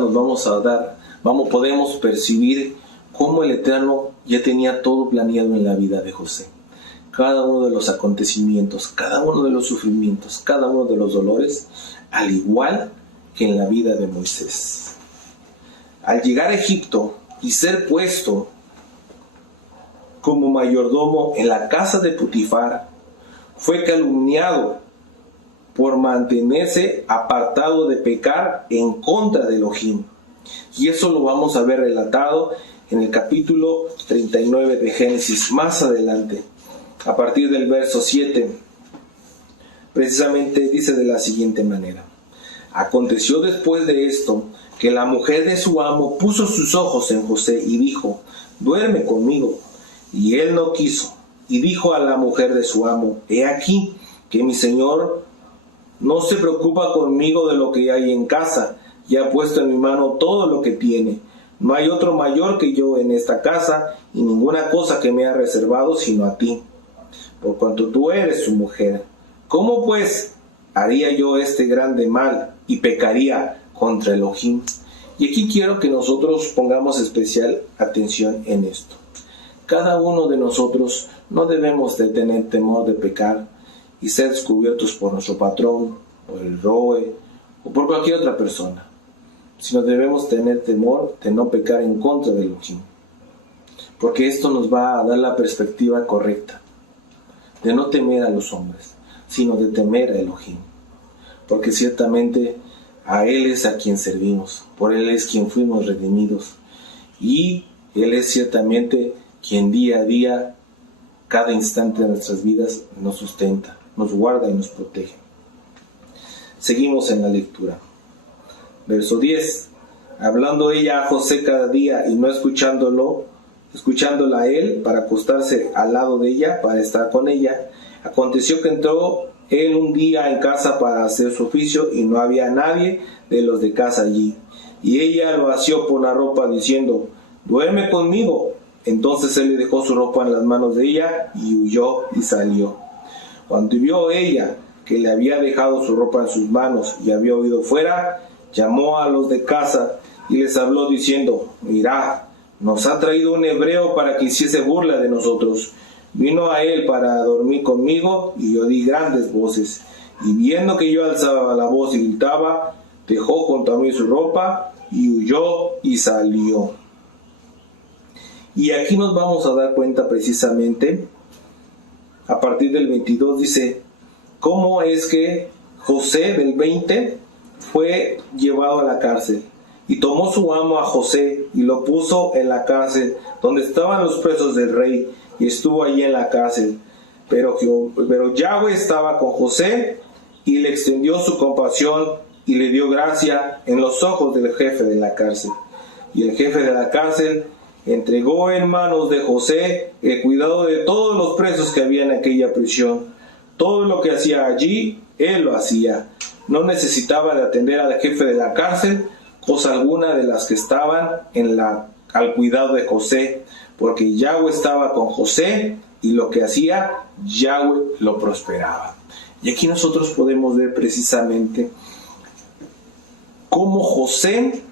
podemos percibir cómo el Eterno ya tenía todo planeado en la vida de José. Cada uno de los acontecimientos, cada uno de los sufrimientos, cada uno de los dolores, al igual que en la vida de Moisés. Al llegar a Egipto y ser puesto como mayordomo en la casa de Potifar, fue calumniado por mantenerse apartado de pecar en contra de Elohim. Y eso lo vamos a ver relatado en el capítulo 39 de Génesis, más adelante, a partir del verso 7. Precisamente dice de la siguiente manera: aconteció después de esto que la mujer de su amo puso sus ojos en José y dijo: duerme conmigo. Y él no quiso. Y dijo a la mujer de su amo: he aquí que mi señor no se preocupa conmigo de lo que hay en casa, y ha puesto en mi mano todo lo que tiene. No hay otro mayor que yo en esta casa, y ninguna cosa que me ha reservado sino a ti, por cuanto tú eres su mujer. ¿Cómo pues haría yo este grande mal y pecaría contra Elohim? Y aquí quiero que nosotros pongamos especial atención en esto. Cada uno de nosotros no debemos de tener temor de pecar y ser descubiertos por nuestro patrón, por el ROE o por cualquier otra persona, sino debemos tener temor de no pecar en contra de Elohim, porque esto nos va a dar la perspectiva correcta de no temer a los hombres, sino de temer a Elohim, porque ciertamente a Él es a quien servimos, por Él es quien fuimos redimidos, y Él es ciertamente quien día a día, cada instante de nuestras vidas, nos sustenta, nos guarda y nos protege. Seguimos en la lectura. Verso 10. Hablando ella a José cada día y no escuchándola a él para acostarse al lado de ella, para estar con ella, aconteció que entró él un día en casa para hacer su oficio y no había nadie de los de casa allí. Y ella lo asió por la ropa diciendo: duerme conmigo. Entonces él le dejó su ropa en las manos de ella y huyó y salió. Cuando vio ella que le había dejado su ropa en sus manos y había huido fuera, llamó a los de casa y les habló diciendo: mirad, nos ha traído un hebreo para que hiciese burla de nosotros. Vino a él para dormir conmigo y yo di grandes voces. Y viendo que yo alzaba la voz y gritaba, dejó junto a mí su ropa y huyó y salió. Y aquí nos vamos a dar cuenta precisamente, a partir del 22 dice, cómo es que José del 20 fue llevado a la cárcel. Y tomó su amo a José y lo puso en la cárcel donde estaban los presos del rey, y estuvo allí en la cárcel. Pero Yahweh estaba con José y le extendió su compasión y le dio gracia en los ojos del jefe de la cárcel. Y el jefe de la cárcel entregó en manos de José el cuidado de todos los presos que había en aquella prisión. Todo lo que hacía allí, él lo hacía. No necesitaba de atender al jefe de la cárcel cosa alguna de las que estaban en la al cuidado de José, porque Yahweh estaba con José y lo que hacía, Yahweh lo prosperaba. Y aquí nosotros podemos ver precisamente cómo José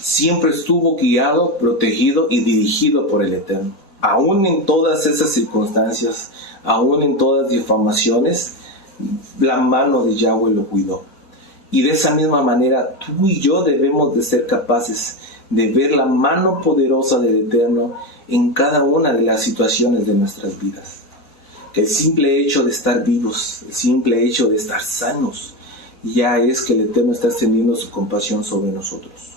siempre estuvo guiado, protegido y dirigido por el Eterno. Aún en todas esas circunstancias, aún en todas difamaciones, la mano de Yahweh lo cuidó. Y de esa misma manera, tú y yo debemos de ser capaces de ver la mano poderosa del Eterno en cada una de las situaciones de nuestras vidas. Que el simple hecho de estar vivos, el simple hecho de estar sanos, ya es que el Eterno está extendiendo su compasión sobre nosotros.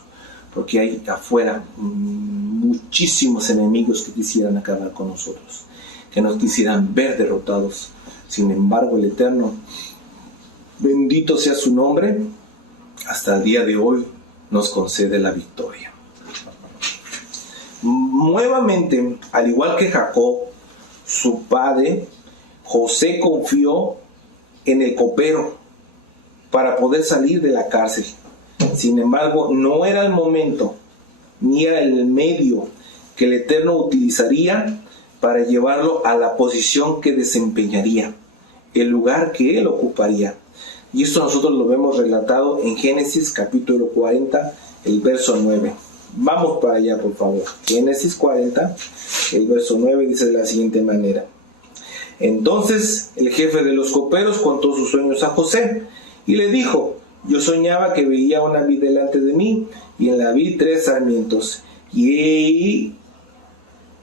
Porque hay afuera muchísimos enemigos que quisieran acabar con nosotros, que nos quisieran ver derrotados. Sin embargo, el Eterno, bendito sea su nombre, hasta el día de hoy nos concede la victoria. Nuevamente, al igual que Jacob, su padre, José confió en el copero para poder salir de la cárcel. Sin embargo, no era el momento ni era el medio que el Eterno utilizaría para llevarlo a la posición que desempeñaría, el lugar que él ocuparía. Y esto nosotros lo vemos relatado en Génesis capítulo 40, el verso 9. Vamos para allá, por favor. Génesis 40, el verso 9 dice de la siguiente manera: entonces el jefe de los coperos contó sus sueños a José y le dijo: yo soñaba que veía una vid delante de mí, y en la vid 3 sarmientos, y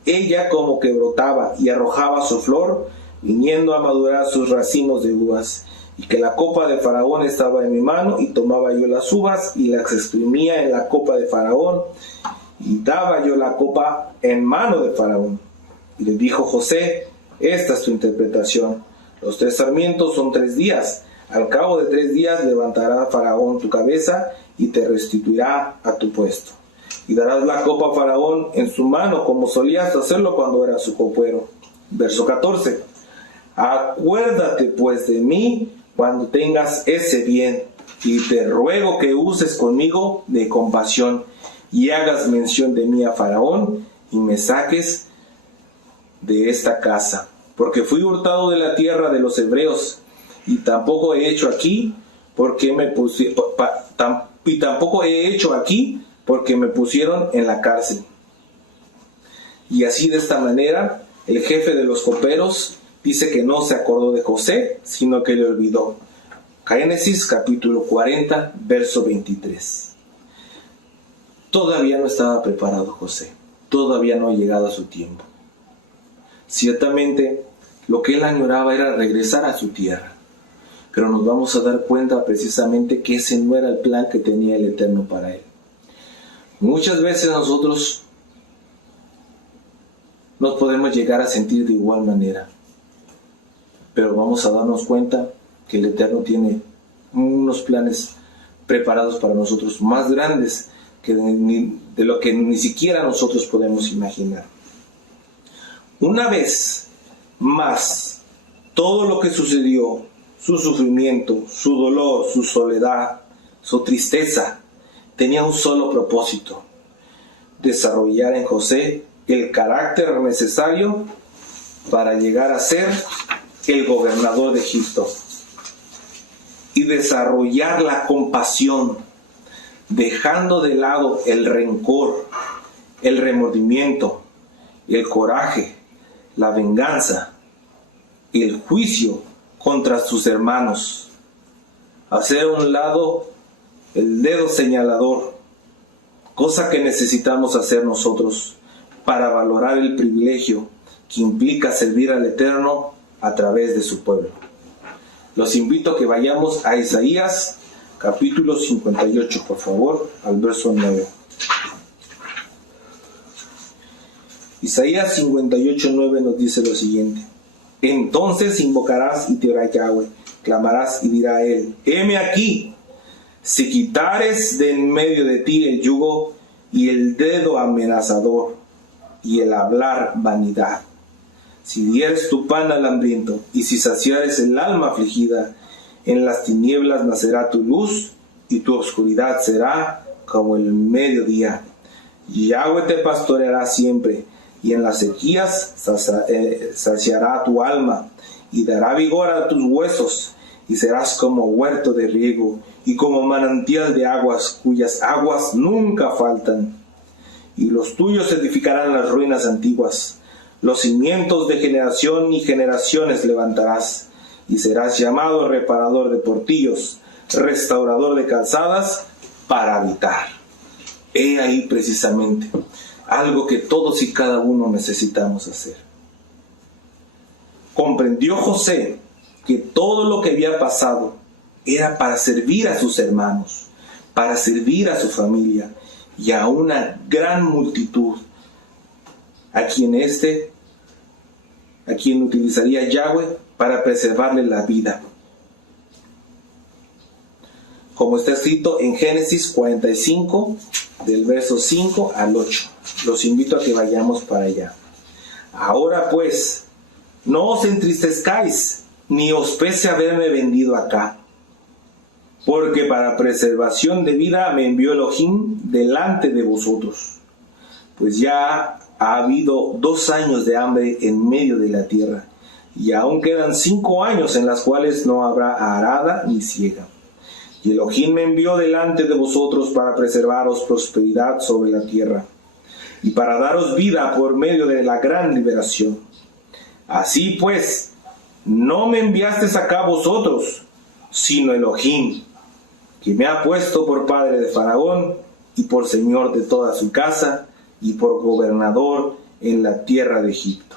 ella como que brotaba y arrojaba su flor, viniendo a madurar sus racimos de uvas, y que la copa de Faraón estaba en mi mano, y tomaba yo las uvas y las exprimía en la copa de Faraón, y daba yo la copa en mano de Faraón. Y le dijo José: esta es tu interpretación. Los 3 sarmientos son 3 días. Al cabo de 3 días levantará Faraón tu cabeza y te restituirá a tu puesto. Y darás la copa a Faraón en su mano, como solías hacerlo cuando eras su copero. Verso 14. Acuérdate pues de mí cuando tengas ese bien, y te ruego que uses conmigo de compasión, y hagas mención de mí a Faraón, y me saques de esta casa. Porque fui hurtado de la tierra de los hebreos, y tampoco he hecho aquí porque me pusieron en la cárcel. Y así, de esta manera, el jefe de los coperos dice que no se acordó de José, sino que le olvidó. Génesis capítulo 40, verso 23. Todavía no estaba preparado José, todavía no ha llegado a su tiempo. Ciertamente, lo que él añoraba era regresar a su tierra. Pero nos vamos a dar cuenta precisamente que ese no era el plan que tenía el Eterno para él. Muchas veces nosotros nos podemos llegar a sentir de igual manera. Pero vamos a darnos cuenta que el Eterno tiene unos planes preparados para nosotros más grandes de lo que ni siquiera nosotros podemos imaginar. Una vez más, todo lo que sucedió, su sufrimiento, su dolor, su soledad, su tristeza, tenía un solo propósito: desarrollar en José el carácter necesario para llegar a ser el gobernador de Egipto, y desarrollar la compasión, dejando de lado el rencor, el remordimiento, el coraje, la venganza y el juicio contra sus hermanos. Hacer a un lado el dedo señalador, cosa que necesitamos hacer nosotros para valorar el privilegio que implica servir al Eterno a través de su pueblo. Los invito a que vayamos a Isaías capítulo 58, por favor, al verso 9. Isaías 58, 9 nos dice lo siguiente: entonces invocarás y te orará Yahweh, clamarás y dirá él: heme aquí. Si quitares de en medio de ti el yugo y el dedo amenazador y el hablar vanidad, si dieres tu pan al hambriento y si saciares el alma afligida, en las tinieblas nacerá tu luz y tu oscuridad será como el mediodía. Yahweh te pastoreará siempre, y en las sequías saciará tu alma, y dará vigor a tus huesos, y serás como huerto de riego, y como manantial de aguas, cuyas aguas nunca faltan. Y los tuyos edificarán las ruinas antiguas, los cimientos de generación y generaciones levantarás, y serás llamado reparador de portillos, restaurador de calzadas, para habitar. He ahí precisamente algo que todos y cada uno necesitamos hacer. Comprendió José que todo lo que había pasado era para servir a sus hermanos, para servir a su familia y a una gran multitud, a quien utilizaría Yahweh para preservarle la vida. Como está escrito en Génesis 45, del verso 5 al 8. Los invito a que vayamos para allá. Ahora pues, no os entristezcáis, ni os pese haberme vendido acá, porque para preservación de vida me envió Elohim delante de vosotros, pues ya ha habido 2 años de hambre en medio de la tierra, y aún quedan 5 años en las cuales no habrá arada ni siega. Y Elohim me envió delante de vosotros para preservaros prosperidad sobre la tierra, y para daros vida por medio de la gran liberación. Así pues, no me enviasteis acá vosotros, sino Elohim, que me ha puesto por padre de Faraón, y por señor de toda su casa, y por gobernador en la tierra de Egipto.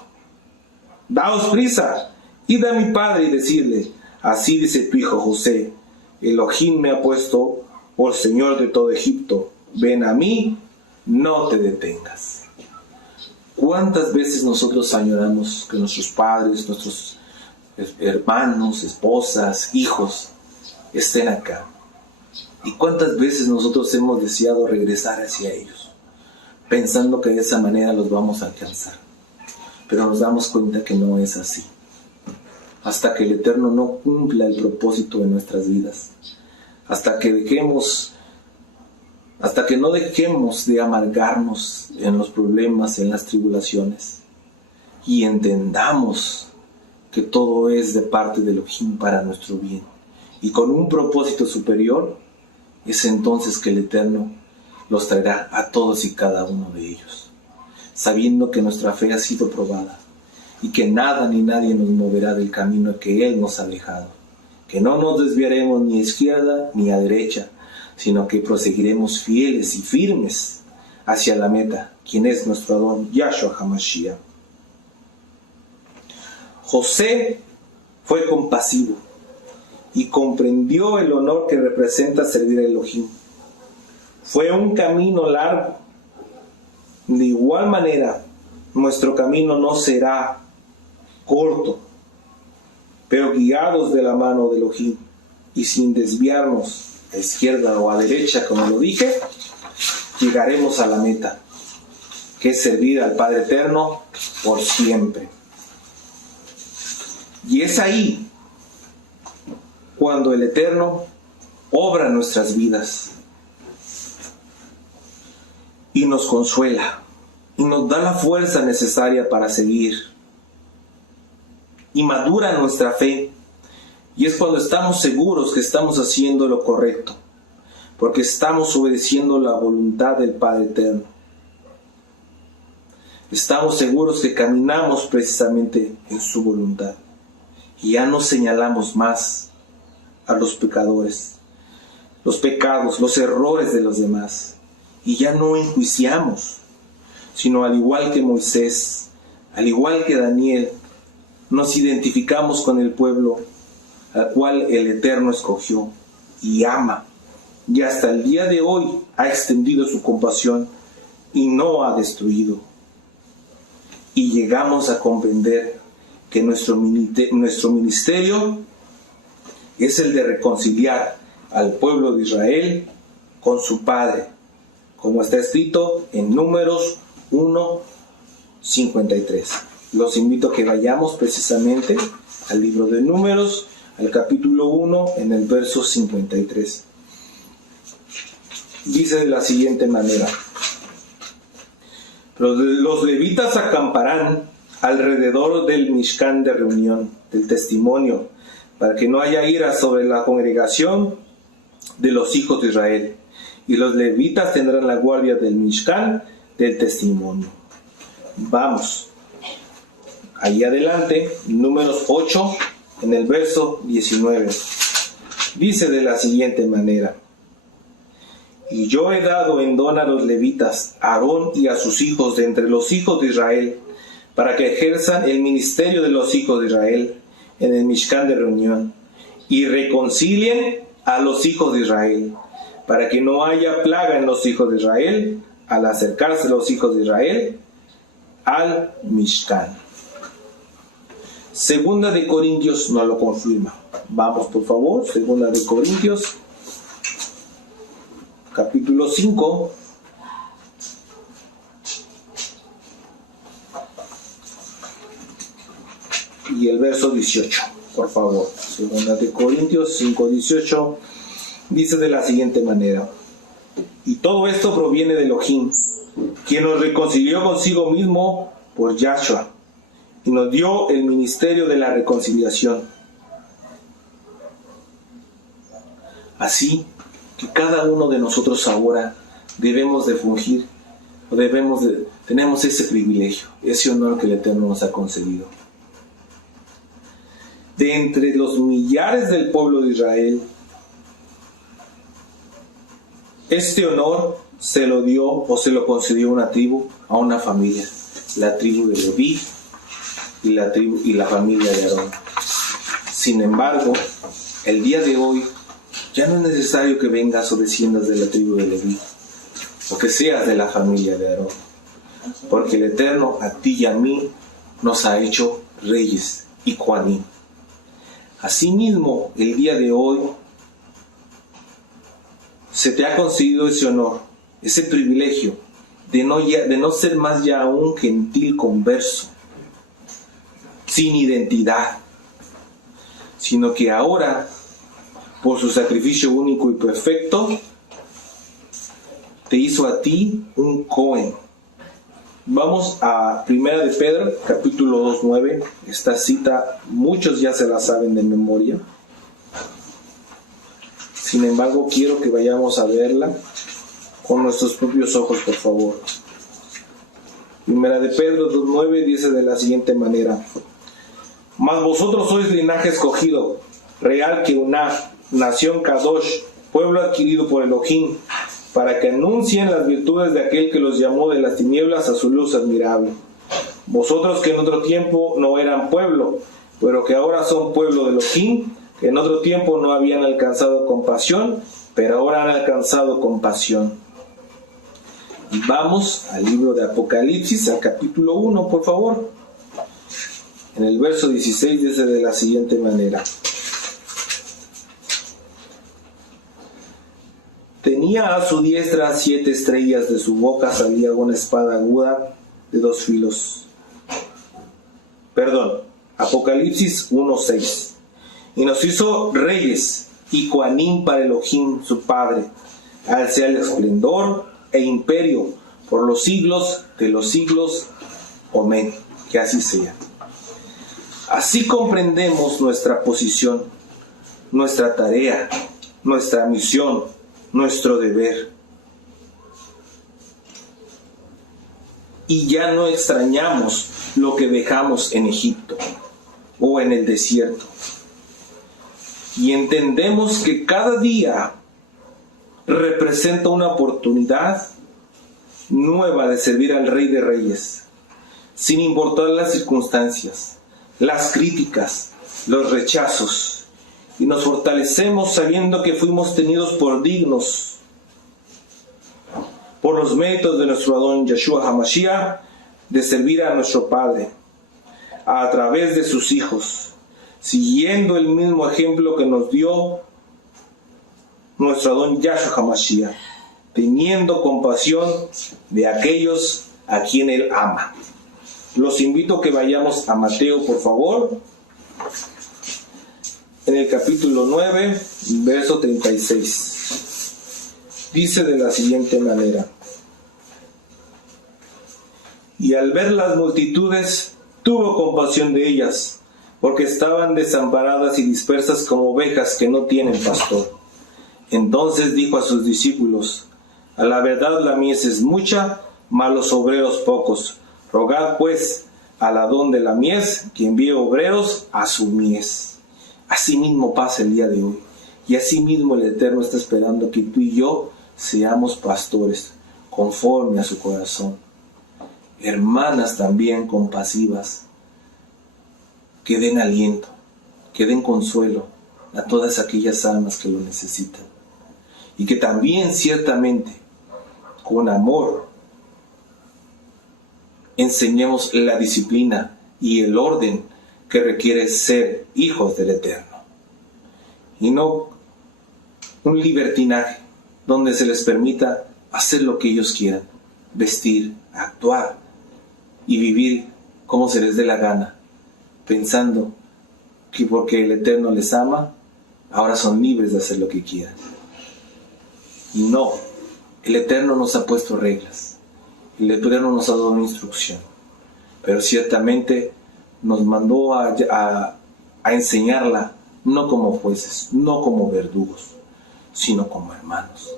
Daos prisa, id a mi padre y decidle, así dice tu hijo José, Elohim me ha puesto por señor de todo Egipto, ven a mí, no te detengas. ¿Cuántas veces nosotros añoramos que nuestros padres, nuestros hermanos, esposas, hijos estén acá? ¿Y cuántas veces nosotros hemos deseado regresar hacia ellos, pensando que de esa manera los vamos a alcanzar? Pero nos damos cuenta que no es así. Hasta que el Eterno no cumpla el propósito de nuestras vidas, hasta que no dejemos de amargarnos en los problemas, en las tribulaciones, y entendamos que todo es de parte de Elohim para nuestro bien, y con un propósito superior, es entonces que el Eterno los traerá a todos y cada uno de ellos, sabiendo que nuestra fe ha sido probada, y que nada ni nadie nos moverá del camino que Él nos ha dejado, que no nos desviaremos ni a izquierda ni a derecha, sino que proseguiremos fieles y firmes hacia la meta, quien es nuestro Adón, Yahshua HaMashiach. José fue compasivo y comprendió el honor que representa servir a Elohim. Fue un camino largo. De igual manera, nuestro camino no será corto, pero guiados de la mano de Elohim y sin desviarnos a izquierda o a derecha, como lo dije, llegaremos a la meta, que es servir al Padre Eterno por siempre. Y es ahí cuando el Eterno obra en nuestras vidas y nos consuela y nos da la fuerza necesaria para seguir, y madura nuestra fe, y es cuando estamos seguros que estamos haciendo lo correcto, porque estamos obedeciendo la voluntad del Padre Eterno. Estamos seguros que caminamos precisamente en su voluntad, y ya no señalamos más a los pecadores, los pecados, los errores de los demás, y ya no enjuiciamos, sino al igual que Moisés, al igual que Daniel, nos identificamos con el pueblo al cual el Eterno escogió y ama, y hasta el día de hoy ha extendido su compasión y no ha destruido. Y llegamos a comprender que nuestro ministerio es el de reconciliar al pueblo de Israel con su Padre, como está escrito en Números 1:53. Los invito a que vayamos precisamente al libro de Números, al capítulo 1, en el verso 53. Dice de la siguiente manera: Pero los levitas acamparán alrededor del Mishkan de reunión, del testimonio, para que no haya ira sobre la congregación de los hijos de Israel. Y los levitas tendrán la guardia del Mishkan del testimonio. Vamos. Ahí adelante, Números 8, en el verso 19. Dice de la siguiente manera: y yo he dado en don a los levitas, a Aarón y a sus hijos de entre los hijos de Israel, para que ejerzan el ministerio de los hijos de Israel en el Mishkan de reunión, y reconcilien a los hijos de Israel, para que no haya plaga en los hijos de Israel, al acercarse los hijos de Israel al Mishkan. Segunda de Corintios no lo confirma. Vamos por favor, Segunda de Corintios, capítulo 5. Y el verso 18, por favor. Segunda de Corintios 5:18 dice de la siguiente manera: y todo esto proviene de Elohim, quien nos reconcilió consigo mismo por Yahshua, y nos dio el ministerio de la reconciliación. Así que cada uno de nosotros ahora debemos de fungir, tenemos ese privilegio, ese honor que el Eterno nos ha concedido. De entre los millares del pueblo de Israel, este honor se lo dio o se lo concedió una tribu, a una familia, la tribu de Leví y la familia de Aarón. Sin embargo, el día de hoy ya no es necesario que vengas o desciendas de la tribu de Leví o que seas de la familia de Aarón, porque el Eterno a ti y a mí nos ha hecho reyes y Kohanim. Asimismo, el día de hoy se te ha concedido ese honor, ese privilegio de no ser más ya un gentil converso, sin identidad, sino que ahora, por su sacrificio único y perfecto, te hizo a ti un Cohen. Vamos a 1 de Pedro, capítulo 2:9. Esta cita muchos ya se la saben de memoria. Sin embargo, quiero que vayamos a verla con nuestros propios ojos, por favor. 1 de Pedro 2:9 dice de la siguiente manera: mas vosotros sois linaje escogido, real Keuná, nación Kadosh, pueblo adquirido por Elohim, para que anuncien las virtudes de aquel que los llamó de las tinieblas a su luz admirable. Vosotros que en otro tiempo no eran pueblo, pero que ahora son pueblo de Elohim, que en otro tiempo no habían alcanzado compasión, pero ahora han alcanzado compasión. Y vamos al libro de Apocalipsis, al capítulo 1, por favor. En el verso 16 dice de la siguiente manera: tenía a su diestra 7 estrellas, de su boca salía una espada aguda de 2 filos. Apocalipsis 1:6. Y nos hizo reyes y Kohanim para Elohim su Padre. A él sea el esplendor e imperio por los siglos de los siglos. Amén. Que así sea. Así comprendemos nuestra posición, nuestra tarea, nuestra misión, nuestro deber. Y ya no extrañamos lo que dejamos en Egipto o en el desierto. Y entendemos que cada día representa una oportunidad nueva de servir al Rey de Reyes, sin importar las circunstancias, las críticas, los rechazos. Y nos fortalecemos sabiendo que fuimos tenidos por dignos por los méritos de nuestro Adón Yeshua HaMashiach de servir a nuestro Padre a través de sus hijos, siguiendo el mismo ejemplo que nos dio nuestro Adón Yeshua HaMashiach, teniendo compasión de aquellos a quien Él ama. Los invito a que vayamos a Mateo, por favor, en el capítulo 9, verso 36. Dice de la siguiente manera: Y al ver las multitudes, tuvo compasión de ellas, porque estaban desamparadas y dispersas como ovejas que no tienen pastor. Entonces dijo a sus discípulos: a la verdad la mies es mucha, mas los obreros pocos. Rogad pues al ladrón de la mies que envíe obreros a su mies. Así mismo pasa el día de hoy. Y así mismo el Eterno está esperando que tú y yo seamos pastores, conforme a su corazón. Hermanas también compasivas, que den aliento, que den consuelo a todas aquellas almas que lo necesitan. Y que también ciertamente, con amor, enseñemos la disciplina y el orden que requiere ser hijos del Eterno. Y no un libertinaje donde se les permita hacer lo que ellos quieran, vestir, actuar y vivir como se les dé la gana, pensando que porque el Eterno les ama, ahora son libres de hacer lo que quieran. No, el Eterno nos ha puesto reglas, el Eterno nos ha dado una instrucción, pero ciertamente nos mandó a enseñarla no como jueces, no como verdugos, sino como hermanos.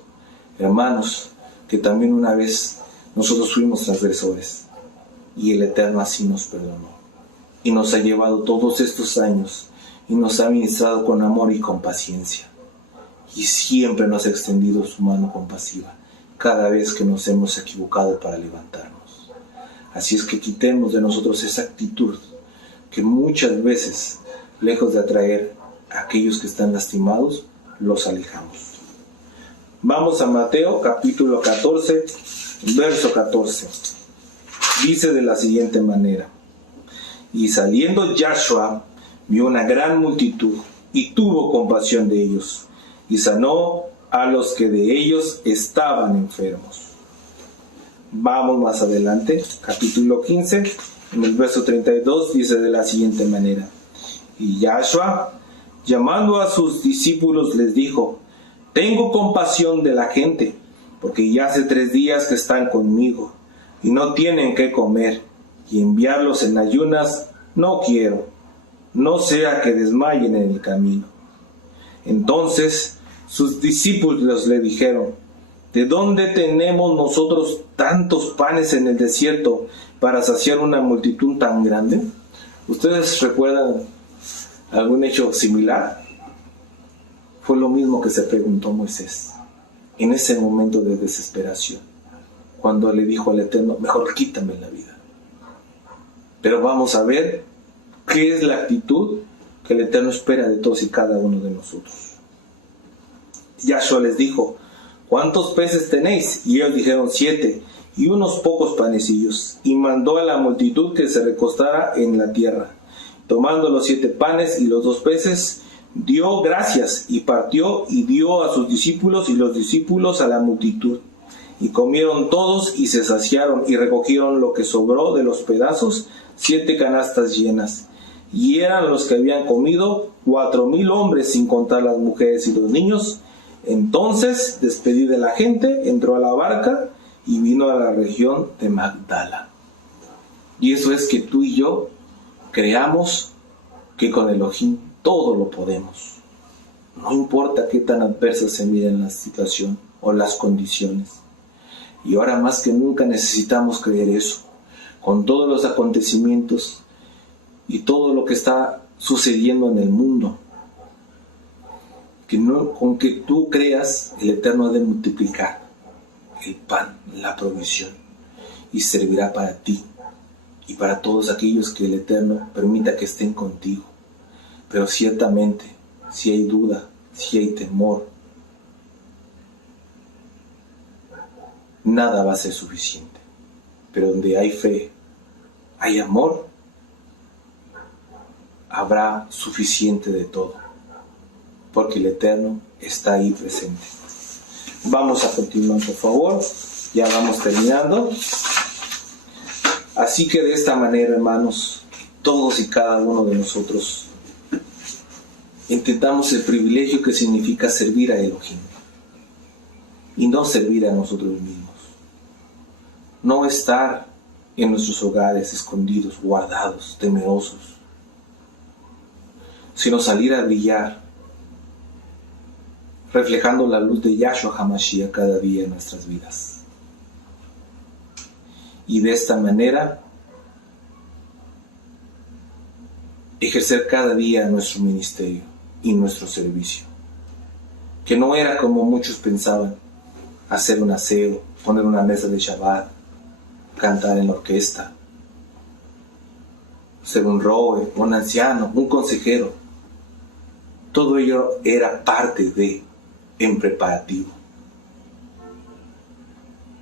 Hermanos que también una vez nosotros fuimos transgresores y el Eterno así nos perdonó y nos ha llevado todos estos años y nos ha ministrado con amor y con paciencia, y siempre nos ha extendido su mano compasiva cada vez que nos hemos equivocado para levantarnos. Así es que quitemos de nosotros esa actitud que muchas veces, lejos de atraer a aquellos que están lastimados, los alejamos. Vamos a Mateo capítulo 14, verso 14. Dice de la siguiente manera: y saliendo Yahshua vio una gran multitud y tuvo compasión de ellos y sanó a los que de ellos estaban enfermos. Vamos más adelante, capítulo 15, en el verso 32 dice de la siguiente manera: y Yahshua, llamando a sus discípulos, les dijo: tengo compasión de la gente, porque ya hace 3 días que están conmigo y no tienen qué comer, y enviarlos en ayunas no quiero, no sea que desmayen en el camino. Entonces sus discípulos le dijeron: ¿de dónde tenemos nosotros tantos panes en el desierto para saciar una multitud tan grande? ¿Ustedes recuerdan algún hecho similar? Fue lo mismo que se preguntó Moisés en ese momento de desesperación, cuando le dijo al Eterno: mejor quítame la vida. Pero vamos a ver qué es la actitud que el Eterno espera de todos y cada uno de nosotros. Yahshua les dijo: ¿cuántos peces tenéis? Y ellos dijeron: 7, y unos pocos panecillos. Y mandó a la multitud que se recostara en la tierra. Tomando los 7 panes y los 2 peces, dio gracias y partió y dio a sus discípulos, y los discípulos a la multitud. Y comieron todos y se saciaron, y recogieron lo que sobró de los pedazos, 7 canastas llenas. Y eran los que habían comido 4,000 hombres, sin contar las mujeres y los niños. Entonces, despedido de la gente, entró a la barca y vino a la región de Magdala. Y eso es que tú y yo creamos que con Elohim todo lo podemos. No importa qué tan adversas se miren la situación o las condiciones. Y ahora más que nunca necesitamos creer eso, con todos los acontecimientos y todo lo que está sucediendo en el mundo. Que no, con que tú creas, el Eterno ha de multiplicar el pan, la provisión, y servirá para ti y para todos aquellos que el Eterno permita que estén contigo. Pero ciertamente, si hay duda, si hay temor, nada va a ser suficiente. Pero donde hay fe, hay amor, habrá suficiente de todo, porque el Eterno está ahí presente. Vamos a continuar, por favor. Ya vamos terminando. Así que de esta manera, hermanos, todos y cada uno de nosotros intentamos el privilegio que significa servir a Elohim y no servir a nosotros mismos. No estar en nuestros hogares, escondidos, guardados, temerosos, sino salir a brillar, reflejando la luz de Yahshua HaMashiach cada día en nuestras vidas. Y de esta manera, ejercer cada día nuestro ministerio y nuestro servicio. Que no era como muchos pensaban, hacer un aseo, poner una mesa de Shabbat, cantar en la orquesta, ser un roe, un anciano, un consejero. Todo ello era parte de, en preparativo.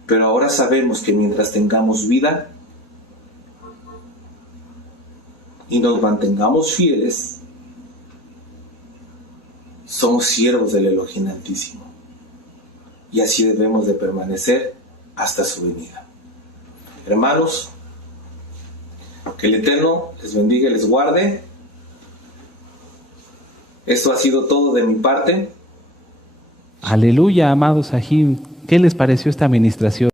Pero ahora sabemos que mientras tengamos vida y nos mantengamos fieles, somos siervos del Elohim Altísimo. Y así debemos de permanecer hasta su venida. Hermanos, que el Eterno les bendiga y les guarde. Esto ha sido todo de mi parte. Aleluya, amados Sahim. ¿Qué les pareció esta administración?